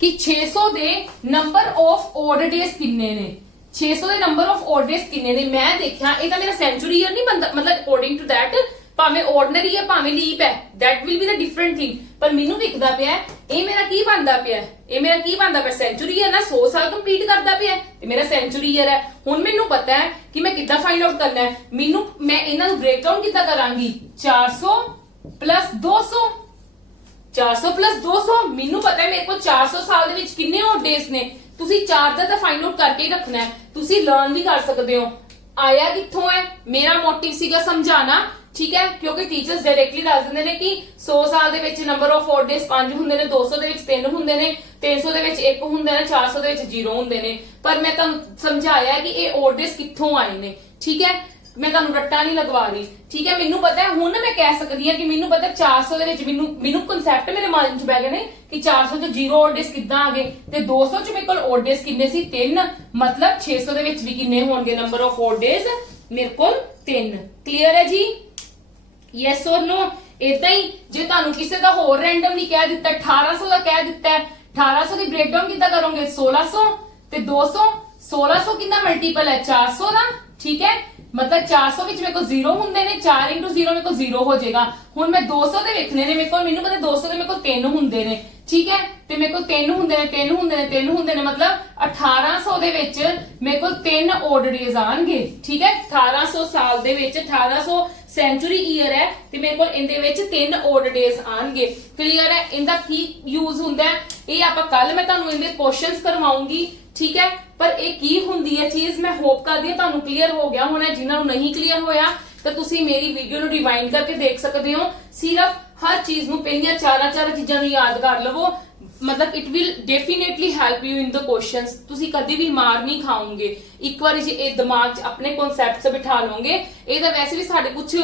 कि 600 ਦੇ ਨੰਬਰ ਆਫ ऑड डेज ਕਿੰਨੇ ਨੇ। 600 ਦੇ ਨੰਬਰ ਆਫ ऑड डेज ਕਿੰਨੇ ਨੇ ਮੈਂ ਦੇਖਿਆ, ਇਹ ਤਾਂ ਮੇਰਾ ਸੈਂਚੁਰੀ ਈਅਰ ਨਹੀਂ ਬੰਦਾ, ਮਤਲਬ ਅਕੋਰਡਿੰਗ ਟੂ ਦੈਟ ਭਾਵੇਂ ਆਰਡੀਨਰੀ ਹੈ ਭਾਵੇਂ ਲੀਪ ਹੈ, that will be the different thing, ਪਰ ਮੈਨੂੰ ਦਿਖਦਾ ਪਿਆ ਇਹ ਮੇਰਾ ਕੀ ਬਣਦਾ ਪਿਆ, ਇਹ ਮੇਰਾ ਕੀ ਬਣਦਾ ਪਿਆ ਸੈਂਚੁਰੀ ਈਅਰ ਨਾ 100 ਸਾਲ ਕੰਪਲੀਟ ਕਰਦਾ ਪਿਆ ਤੇ ਮੇਰਾ ਸੈਂਚੁਰੀ ਈਅਰ ਹੈ। ਹੁਣ ਮੈਨੂੰ ਪਤਾ ਹੈ ਕਿ ਮੈਂ ਕਿੱਦਾਂ ਫਾਈਂਡ ਆਊਟ ਕਰਨਾ ਹੈ, ਮੈਨੂੰ ਮੈਂ ਇਹਨਾਂ ਨੂੰ ਬ੍ਰੇਕ ਡਾਊਨ ਕਿੱਦਾਂ ਕਰਾਂਗੀ 400 + 200 400 + 200 ਮੈਨੂੰ ਪਤਾ ਹੈ ਮੇਰੇ ਕੋਲ 400 ਸਾਲ ਦੇ ਵਿੱਚ ਕਿੰਨੇ ऑड डेज ਨੇ। ਤੁਸੀਂ 4 ਦਾ ਤਾਂ ਫਾਈਂਡ ਆਊਟ ਕਰਕੇ ਹੀ ਰੱਖਣਾ ਹੈ, ਤੁਸੀਂ ਲਰਨ ਵੀ ਕਰ ਸਕਦੇ ਹੋ ਆਇਆ ਕਿੱਥੋਂ ਹੈ। ਮੇਰਾ ਮੋਟਿਵ ਸੀਗਾ ਸਮਝਾਣਾ, ਠੀਕ ਹੈ ਕਿਉਂਕਿ ਟੀਚਰਸ ਡਾਇਰੈਕਟਲੀ ਦੱਸ ਦਿੰਦੇ ਨੇ ਕਿ 100 ਸਾਲ ਦੇ ਵਿੱਚ ਨੰਬਰ ਆਫ ऑड डेज 5 ਹੁੰਦੇ ਨੇ, 200 ਦੇ ਵਿੱਚ 3 ਹੁੰਦੇ ਨੇ, 300 ਦੇ ਵਿੱਚ 1 ਹੁੰਦਾ ਹੈ, 400 ਦੇ ਵਿੱਚ 0 ਹੁੰਦੇ ਨੇ, ਪਰ ਮੈਂ ਤੁਹਾਨੂੰ ਸਮਝਾਇਆ ਕਿ ਇਹ ऑड डेज ਕਿੱਥੋਂ ਆਏ ਨੇ। ਠੀਕ ਹੈ ਮੈਂ ਤੁਹਾਨੂੰ ਰੱਟਾ ਨਹੀਂ ਲਗਵਾ ਰਹੀ, ਠੀਕ ਹੈ ਮੈਨੂੰ ਪਤਾ ਹੈ। ਹੁਣ ਮੈਂ ਕਹਿ ਸਕਦੀ ਹਾਂ ਕਿ ਮੈਨੂੰ ਪਤਾ 400 ਦੇ ਵਿੱਚ ਮੈਨੂੰ ਕਨਸੈਪਟ ਮੇਰੇ ਮਾਈਂਡ 'ਚ ਬੈ ਗਏ ਨੇ ਕਿ 400 'ਚ 0 ऑड डेज ਕਿੱਦਾਂ ਆ ਗਏ ਤੇ 200 'ਚ ਮੇਰੇ ਕੋਲ ऑड डेज ਕਿੰਨੇ ਸੀ 3, ਮਤਲਬ 600 ਦੇ ਵਿੱਚ ਵੀ ਕਿੰਨੇ ਹੋਣਗੇ ਨੰਬਰ ਆਫ ऑड डेज ਮੇਰੇ ਕੋਲ 3। ਕਲੀਅਰ ਹੈ ਜੀ, ਯੈਸ অর ਨੋ। ਇਦਾਂ ਹੀ ਜੇ ਤੁਹਾਨੂੰ ਕਿਸੇ ਦਾ ਹੋਰ ਰੈਂਡਮਲੀ ਕਹਿ ਦਿੱਤਾ 1800 ਦਾ ਕਹਿ ਦਿੱਤਾ 1800 ਦੀ ਬ੍ਰੇਕਡਾਊਨ ਕਿੱਦਾਂ ਕਰੋਗੇ 1600 ਤੇ 200 1600 ਕਿੰਨਾ ਮਲਟੀਪਲ ਹੈ 400 ਦਾ। ਠੀਕ ਹੈ मतलब 400 ਵਿੱਚ ਮੇਰੇ ਕੋਲ 0 ਹੁੰਦੇ ਨੇ, 4 × 0 ਮੇਰੇ ਕੋਲ 0 ਹੋ ਜਾਏਗਾ। ਹੁਣ ਮੈਂ 200 ਦੇ ਵੇਖਣੇ ਨੇ, ਮੇਰੇ ਕੋਲ ਮੈਨੂੰ ਪਤਾ 200 ਦੇ ਮੇਰੇ ਕੋਲ 3 ਹੁੰਦੇ ਨੇ, ਠੀਕ ਹੈ ਤੇ ਮੇਰੇ ਕੋਲ 3 ਹੁੰਦੇ ਨੇ 3 ਹੁੰਦੇ ਨੇ 3 ਹੁੰਦੇ ਨੇ, ਮਤਲਬ 1800 ਦੇ ਵਿੱਚ ਮੇਰੇ ਕੋਲ 3 ऑड डेज ਆਣਗੇ। ਠੀਕ ਹੈ 1800 ਸਾਲ ਦੇ ਵਿੱਚ 1800 ਸੈਂਚੁਰੀ ਈਅਰ ਹੈ ਤੇ ਮੇਰੇ ਕੋਲ ਇਹਦੇ ਵਿੱਚ 3 ऑड डेज ਆਣਗੇ। ਕਲੀਅਰ ਹੈ ਇਹਦਾ ਕੀ ਯੂਜ਼ ਹੁੰਦਾ ਹੈ ਇਹ ਆਪਾਂ ਕੱਲ ਮੈਂ ਤੁਹਾਨੂੰ ਇਹਦੇ ਕੁਐਸਚਨਸ ਕਰਵਾਉਂਗੀ। ਠੀਕ ਹੈ ਪਰ ਇਹ ਕੀ ਹੁੰਦੀ ਹੈ ਚੀਜ਼ ਮੈਂ ਹੋਪ ਕਰਦੀ ਹਾਂ ਤੁਹਾਨੂੰ ਕਲੀਅਰ ਹੋ ਗਿਆ ਹੋਣਾ। ਜਿਨ੍ਹਾਂ ਨੂੰ ਨਹੀਂ ਕਲੀਅਰ ਹੋਇਆ ਤਾਂ ਤੁਸੀਂ ਮੇਰੀ ਵੀਡੀਓ ਨੂੰ ਰਿਵਾਈਂਡ ਕਰਕੇ ਦੇਖ ਸਕਦੇ ਹੋ। ਸਿਰਫ ਹਰ ਚੀਜ਼ ਨੂੰ ਪਹਿਲੀਆਂ ਚਾਰ ਚੀਜ਼ਾਂ ਨੂੰ ਯਾਦ ਕਰ ਲਵੋ, ਮਤਲਬ it will definitely help you in the questions. ਤੁਸੀਂ ਕਦੀ ਵੀ ਮਾਰ ਨਹੀਂ ਖਾਓਗੇ ਇੱਕ ਵਾਰੀ ਜੇ ਇਹ ਦਿਮਾਗ 'ਚ ਆਪਣੇ ਕਨਸੈਪਟਸ ਬਿਠਾ ਲਓਗੇ। ਇਹ ਤਾਂ ਵੈਸੇ ਵੀ ਸਾਡੇ ਕੁਝ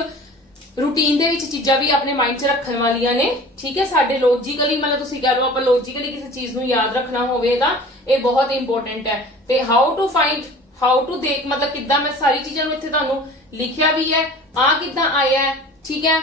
रूटीन ਦੇ ਵਿੱਚ ਚੀਜ਼ਾਂ ਵੀ ਆਪਣੇ ਮਾਈਂਡ 'ਚ ਰੱਖਣ ਵਾਲੀਆਂ ਨੇ। ਠੀਕ ਹੈ ਸਾਡੇ ਲੌਜੀਕਲੀ ਮਤਲਬ ਤੁਸੀਂ ਕਹਿ ਲਓ ਆਪਾਂ ਲੌਜੀਕਲੀ ਕਿਸੇ ਚੀਜ਼ ਨੂੰ ਯਾਦ ਰੱਖਣਾ ਹੋਵੇਗਾ ਇਹ ਬਹੁਤ ਇੰਪੋਰਟੈਂਟ ਹੈ। ਤੇ ਹਾਊ ਟੂ ਦੇਖ ਮਤਲਬ ਕਿੱਦਾਂ ਮੈਂ ਸਾਰੀ ਚੀਜ਼ਾਂ ਨੂੰ ਇੱਥੇ ਤੁਹਾਨੂੰ ਲਿਖਿਆ ਵੀ ਹੈ ਆ ਕਿੱਦਾਂ ਆਇਆ ਹੈ। ਠੀਕ ਹੈ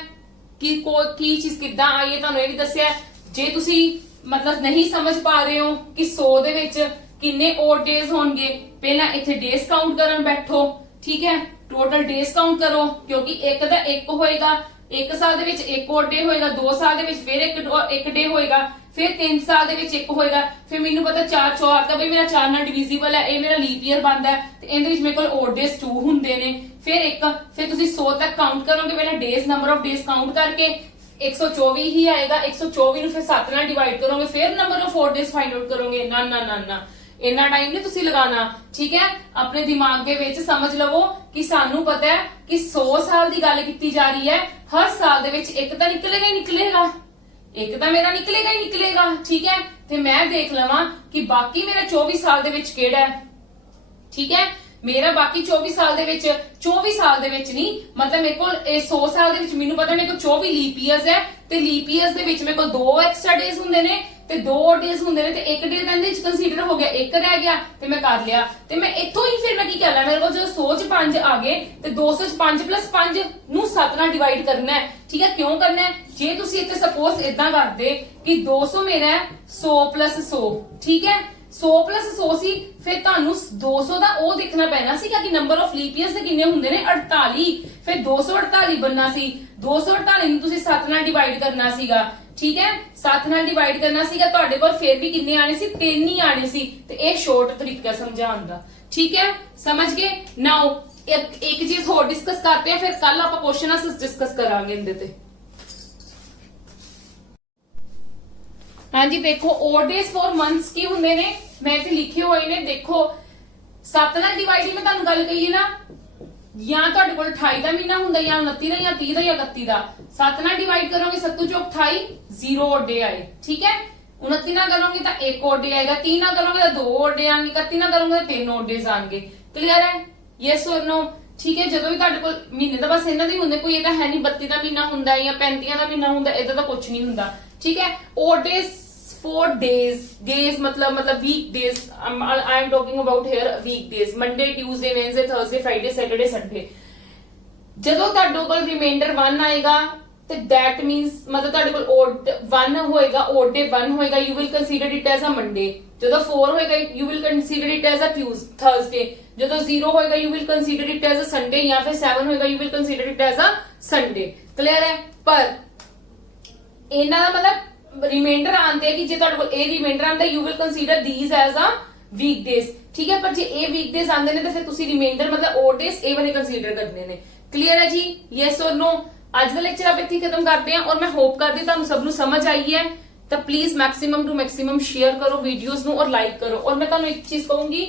ਕਿ ਕੀ ਚੀਜ਼ ਕਿੱਦਾਂ ਆਈ ਹੈ ਤੁਹਾਨੂੰ ਇਹ ਵੀ ਦੱਸਿਆ। ਜੇ ਤੁਸੀਂ ਮਤਲਬ ਨਹੀਂ ਸਮਝ ਪਾ ਰਹੇ ਹੋ ਕਿ 100 ਦੇ ਵਿੱਚ ਕਿੰਨੇ ऑड डेज ਹੋਣਗੇ ਪਹਿਲਾਂ ਇੱਥੇ ਡੇਜ਼ ਕਾਊਂਟ ਕਰਨ ਬੈਠੋ। ਠੀਕ ਹੈ टोटल डेज काउंट करो क्योंकि एक दा एक होएगा, एक साल दे विच एक और डे होएगा, 2 साल दे विच फिर एक डे होएगा, फिर 3 साल दे विच एक होएगा, फिर मैनू पता 4 4 दा भाई मेरा 4 नाल डिविजिबल है, ये मेरा लीप ईयर बनदा है ते इहदे विच मेरे कोल ऑड डेज 2 हुंदे ने। फिर तुसीं 100 तक काउंट करोगे पहले days number of days count करके 124 ही आएगा। 124 ਨੂੰ फिर 7 ਨਾਲ डिवाइड करोगे फिर number of odd days find out करोगे। ना इन्ना टाइम नहीं तुसी लगाना। ठीक है अपने दिमाग के विच समझ लवो कि सानू पता है कि 100 साल की गल की जा रही है, हर साल दे विच एक तो निकलेगा ही निकलेगा, एक तो मेरा निकलेगा ही निकलेगा। ठीक है ते मैं देख लवां कि बाकी मेरा 24 साल दे विच केड़ा है। ठीक है ਮੇਰਾ ਬਾਕੀ 24 ਸਾਲ ਦੇ ਵਿੱਚ 24 ਸਾਲ ਦੇ ਵਿੱਚ ਨਹੀਂ, ਮਤਲਬ ਮੇਰੇ ਕੋਲ ਇਹ 100 ਸਾਲ ਦੇ ਵਿੱਚ ਮੈਨੂੰ ਪਤਾ ਮੇਰੇ ਕੋਲ 24 ਲੀਪ ਈਅਰਸ ਹੈ, ਤੇ ਲੀਪ ਈਅਰਸ ਦੇ ਵਿੱਚ ਮੇਰੇ ਕੋਲ 2 ਐਕਸਟਰਾ ਡੇਜ਼ ਹੁੰਦੇ ਨੇ ਤੇ 2 ਡੇਜ਼ ਹੁੰਦੇ ਨੇ, ਤੇ 1 ਡੇ ਦਾ ਇਹਦੇ ਵਿੱਚ ਕੰਸੀਡਰ ਹੋ ਗਿਆ, 1 ਰਹਿ ਗਿਆ ਤੇ ਮੈਂ ਕਰ ਲਿਆ। ਤੇ ਮੈਂ ਇੱਥੋਂ ਹੀ ਫਿਰ ਮੈਂ ਕੀ ਕਰਨਾ, ਮੇਰੇ ਕੋਲ ਜਦੋਂ 100 ਚ 5 ਆ ਗਏ ਤੇ 200 ਚ 5 + 5 ਨੂੰ 7 ਨਾਲ ਡਿਵਾਈਡ ਕਰਨਾ ਹੈ। ਠੀਕ ਹੈ, ਕਿਉਂ ਕਰਨਾ ਹੈ? ਜੇ ਤੁਸੀਂ ਇੱਥੇ ਸਪੋਜ਼ ਇਦਾਂ ਕਰਦੇ ਕਿ 200 ਮੇਰਾ ਹੈ 100 + 100, ਠੀਕ ਹੈ 100 + 100 ਸੀ, ਫਿਰ ਤੁਹਾਨੂੰ 200 ਦਾ ਉਹ ਦੇਖਣਾ ਪੈਣਾ ਸੀਗਾ ਕਿ ਨੰਬਰ ਆਫ ਲੀਪ ਈਅਰਸ ਦੇ ਕਿੰਨੇ ਹੁੰਦੇ ਨੇ, 48। ਫਿਰ 248 ਬਣਨਾ ਸੀ, 248 ਨੂੰ ਤੁਸੀਂ 7 ਨਾਲ ਡਿਵਾਈਡ ਕਰਨਾ ਸੀਗਾ। ਠੀਕ ਹੈ, 7 ਨਾਲ ਡਿਵਾਈਡ ਕਰਨਾ ਸੀਗਾ, ਤੁਹਾਡੇ ਕੋਲ ਫਿਰ ਵੀ ਕਿੰਨੇ ਆਣੇ ਸੀ, 3 ਹੀ ਆਣੇ ਸੀ। ਤੇ ਇਹ ਸ਼ਾਰਟ ਤਰੀਕਾ ਸਮਝਾਉਣ ਦਾ। ਠੀਕ ਹੈ, समझ गए। नाउ एक चीज और डिस्कस करते हैं, फिर कल आप क्वेश्चन आंसर डिस्कस करांगे इनदे ते। हाँ जी, देखो ओड डेज फॉर मंथ्स की हुंदे ने, मैं इथे लिखे हुए ने, देखो 7 ਨਾਲ डिवाइड मैं ਤੁਹਾਨੂੰ ਗੱਲ ਕਹੀ ਨਾ, ਜਾਂ ਤੁਹਾਡੇ ਕੋਲ 28 ਦਾ ਮਹੀਨਾ ਹੁੰਦਾ, ਜਾਂ 29 ਦਾ, ਜਾਂ 30 ਦਾ, ਜਾਂ 31 ਦਾ। 7 ਨਾਲ डिवाइड करोगे 7 × 28 0 ओड डे आए। ठीक है, 29 ਨਾਲ करोगे तो 1 ओड डे आएगा, 30 ਨਾਲ करोगे तो 2 ओड डे आएंगे, 31 ਨਾਲ करोगे तो 3 ओड डेज आएंगे। क्लियर है, यस और नो? ठीक है, ਜਦੋਂ ਵੀ ਤੁਹਾਡੇ ਕੋਲ ਮਹੀਨੇ ਦਾ ਬਸ ਇਹਨਾਂ ਦੇ ਹੁੰਦੇ, ਕੋਈ ਇਹਦਾ ਹੈ ਨਹੀਂ 32 ਦਾ ਮਹੀਨਾ ਹੁੰਦਾ ਜਾਂ 35 ਦਾ ਮਹੀਨਾ ਹੁੰਦਾ, ਇਹਦਾ ਤਾਂ ਕੁਝ ਨਹੀਂ ਹੁੰਦਾ। ठीक है, odd days for days, days मतलब week days, I am talking about here week days, Monday, Tuesday, Wednesday, Thursday, Friday, Saturday, Sunday। ਜਦੋਂ ਤੁਹਾਡੇ ਕੋਲ ਰਿਮਾਈਂਡਰ 1 ਆਏਗਾ ਤੇ that means मतलब ਤੁਹਾਡੇ ਕੋਲ odd 1 ਹੋਏਗਾ, odd day 1 ਹੋਏਗਾ, you will consider it as a Monday। ਜਦੋਂ 4 ਹੋਏਗਾ you will consider it as a Thursday। ਜਦੋਂ 0 ਹੋਏਗਾ you will consider it as a Sunday, ਜਾਂ ਫਿਰ 7 ਹੋਏਗਾ you will consider it as a Sunday। Clear है? पर ਇਹਨਾਂ ਦਾ ਮਤਲਬ ਰਿਮਾਈਂਡਰ ਆਂਦੇ ਕਿ ਜੇ ਤੁਹਾਡੇ ਕੋਲ ਇਹ ਰਿਮਾਈਂਡਰ ਆਂਦਾ you will consider these as a weekdays। ਠੀਕ ਹੈ, ਪਰ ਜੇ ਇਹ weekdays ਆਂਦੇ ਨੇ ਤਾਂ ਫਿਰ ਤੁਸੀਂ ਰਿਮਾਈਂਡਰ ਮਤਲਬ odd days ਇਹ ਵਾਲੇ ਕੰਸੀਡਰ ਕਰਨੇ ਨੇ। ਕਲੀਅਰ ਹੈ ਜੀ? ਯੈਸ ਔਰ नो? ਅੱਜ ਦਾ ਲੈਕਚਰ ਆਪਾਂ ਇੱਥੇ ਖਤਮ ਕਰਦੇ ਹਾਂ, ਔਰ ਮੈਂ ਹੋਪ ਕਰਦੀ ਤੁਹਾਨੂੰ ਸਭ ਨੂੰ ਸਮਝ ਆਈ ਹੈ। ਤਾਂ please maximum to maximum share ਕਰੋ ਵੀਡੀਓਜ਼ ਨੂੰ ਔਰ ਲਾਈਕ ਕਰੋ। ਔਰ ਮੈਂ ਤੁਹਾਨੂੰ ਇੱਕ ਚੀਜ਼ ਕਹੂੰਗੀ,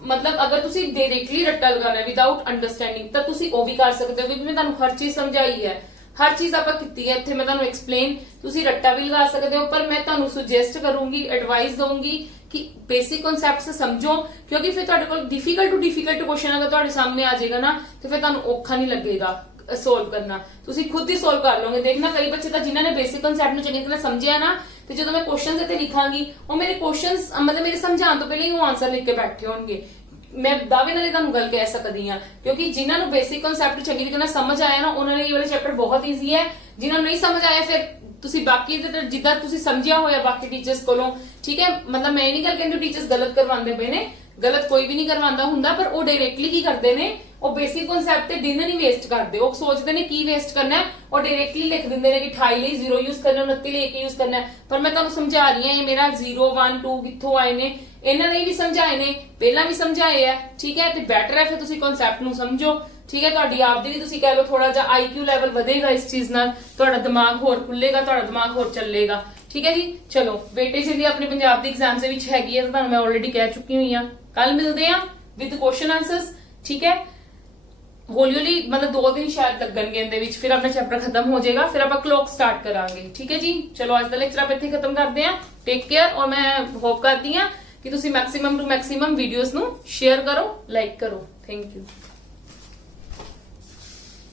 मतलब अगर तुसी डायरेक्टली रट्टा लगाना है विदाउट अंडरस्टैंडिंग तो तुसी वो भी कर सकते हो, क्योंकि मैं तुहानू हर चीज समझाई है, हर चीज आपां कीती है इत्थे, मैं तुहानू एक्सप्लेन, तुसी रट्टा भी लगा सकते हो। पर मैं तुहानू सुजेस्ट करूंगी, एडवाइस दूंगी कि बेसिक कॉन्सेप्ट्स समझो, क्योंकि फिर तुहाडे कोल डिफिकल्ट क्वेश्चन अगर तुहाडे सामने आ जाएगा ना तो फिर तुहानू औखा नहीं लगेगा सोल्व करना, तुसी खुद ही सोल्व कर लोगे। देखना कई बच्चे तो जिन्होंने बेसिक कॉन्सेप्ट ਨੂੰ ਚੰਗੀ ਤਰ੍ਹਾਂ ਸਮਝਿਆ ਨਾ, ਤੇ ਜਦੋਂ ਮੈਂ ਕੁਐਸਚਨਸ ਇੱਥੇ ਲਿਖਾਂਗੀ ਉਹ ਮੇਰੇ ਕੁਐਸਚਨਸ ਮਤਲਬ ਮੇਰੇ ਸਮਝਾਉਣ ਤੋਂ ਪਹਿਲਾਂ ਹੀ ਉਹ ਆਨਸਰ ਲਿਖ ਕੇ ਬੈਠੇ ਹੋਣਗੇ। मैं दावे नाल ਤੁਹਾਨੂੰ ਗੱਲ ਕਹਿ ਸਕਦੀ ਹਾਂ, ਕਿਉਂਕਿ ਜਿਨ੍ਹਾਂ ਨੂੰ ਬੇਸਿਕ ਕਨਸੈਪਟ ਚੰਗੀ ਤਰ੍ਹਾਂ ਸਮਝ ਆਇਆ ਨਾ ਉਹਨਾਂ ਲਈ ਇਹ ਵਾਲਾ ਚੈਪਟਰ ਬਹੁਤ ਈਜ਼ੀ ਹੈ। ਜਿਨ੍ਹਾਂ ਨੂੰ ਨਹੀਂ ਸਮਝ ਆਇਆ ਫਿਰ ਤੁਸੀਂ ਬਾਕੀ ਦੇ ਜਿੱਦਾਂ ਤੁਸੀਂ ਸਮਝਿਆ ਹੋਇਆ ਬਾਕੀ ਟੀਚਰਸ ਕੋਲੋਂ, ਠੀਕ ਹੈ, ਮਤਲਬ ਮੈਂ ਇਹ ਨਹੀਂ ਗੱਲ ਕਹਿੰਦੀ ਟੀਚਰਸ ਗਲਤ ਕਰਵਾਉਂਦੇ ਪਏ ਨੇ, ਗਲਤ ਕੋਈ ਵੀ ਨਹੀਂ ਕਰਵਾਉਂਦਾ ਹੁੰਦਾ, ਪਰ ਉਹ ਡਾਇਰੈਕਟਲੀ ਕੀ ਕਰਦੇ ਨੇ, ਉਹ ਬੇਸਿਕ ਕਨਸੈਪਟ ਤੇ ਦਿਨ ਨਹੀਂ ਵੇਸਟ ਕਰਦੇ, ਉਹ ਸੋਚਦੇ ਨੇ ਕੀ ਵੇਸਟ ਕਰਨਾ ਹੈ, ਉਹ ਡਾਇਰੈਕਟਲੀ ਲਿਖ ਦਿੰਦੇ ਨੇ ਕਿ 28 ਲਈ 0 ਯੂਜ਼ ਕਰਨਾ, 29 ਲਈ 1 ਯੂਜ਼ ਕਰਨਾ। ਪਰ ਮੈਂ ਤੁਹਾਨੂੰ ਸਮਝਾ ਰਹੀ ਹਾਂ ਇਹ ਮੇਰਾ 0 1 2 ਕਿੱਥੋਂ ਆਏ ਨੇ, ਇਹਨਾਂ ਨੇ ਵੀ ਸਮਝਾਏ ਨੇ, ਪਹਿਲਾਂ ਵੀ ਸਮਝਾਏ ਆ। ਠੀਕ ਹੈ, ਤੇ ਬੈਟਰ ਹੈ ਫਿਰ ਤੁਸੀਂ ਕਨਸੈਪਟ ਨੂੰ ਸਮਝੋ। ਠੀਕ ਹੈ, ਤੁਹਾਡੀ ਆਪਦੀ ਵੀ ਤੁਸੀਂ ਕਹਿ ਲਓ ਥੋੜਾ ਜਿਹਾ IQ ਲੈਵਲ ਵਧੇਗਾ ਇਸ ਚੀਜ਼ ਨਾਲ, ਤੁਹਾਡਾ ਦਿਮਾਗ ਹੋਰ ਖੁੱਲੇਗਾ, ਤੁਹਾਡਾ ਦਿਮਾਗ ਹੋਰ ਚੱਲੇਗਾ। ਠੀਕ ਹੈ ਜੀ, ਚਲੋ ਬੇਟੇ ਜੀ ਆਪਣੇ ਪੰਜਾਬ ਦੇ ਐਗਜ਼ਾਮ ਦੇ ਵਿੱਚ ਹੈਗੀ ਹੈ, ਤੁਹਾਨੂੰ ਮੈਂ ਆਲਰੇਡੀ ਕਹਿ ਚੁੱਕੀ ਹੋਈ ਹਾਂ। ਕੱਲ ਮਿਲਦੇ ਆ ਵਿਦ ਕੁਐਸਚਨ ਆਨਸਰਸ। ਠੀਕ ਹੈ, ਹੌਲੀ मतलब 2 दिन शायद लगणगे ਇਹਦੇ ਵਿੱਚ, ਫਿਰ ਆਪਣਾ ਚੈਪਟਰ ਖਤਮ ਹੋ ਜਾਏਗਾ, ਫਿਰ ਆਪਾਂ ਕਲੌਕ ਸਟਾਰਟ ਕਰਾਂਗੇ। ਠੀਕ ਹੈ ਜੀ, ਚਲੋ ਅੱਜ ਦਾ ਲੈਕਚਰ ਆਪਾਂ ਇੱਥੇ ਖਤਮ ਕਰਦੇ ਹਾਂ। ਟੇਕ ਕੇਅਰ, ਔਰ ਮੈਂ ਹੋਪ ਕਰਦੀ ਹਾਂ ਕਿ ਤੁਸੀਂ ਮੈਕਸਿਮਮ ਟੂ ਮੈਕਸਿਮਮ ਵੀਡੀਓਜ਼ ਨੂੰ ਸ਼ੇਅਰ ਕਰੋ, ਲਾਈਕ ਕਰੋ। Thank you.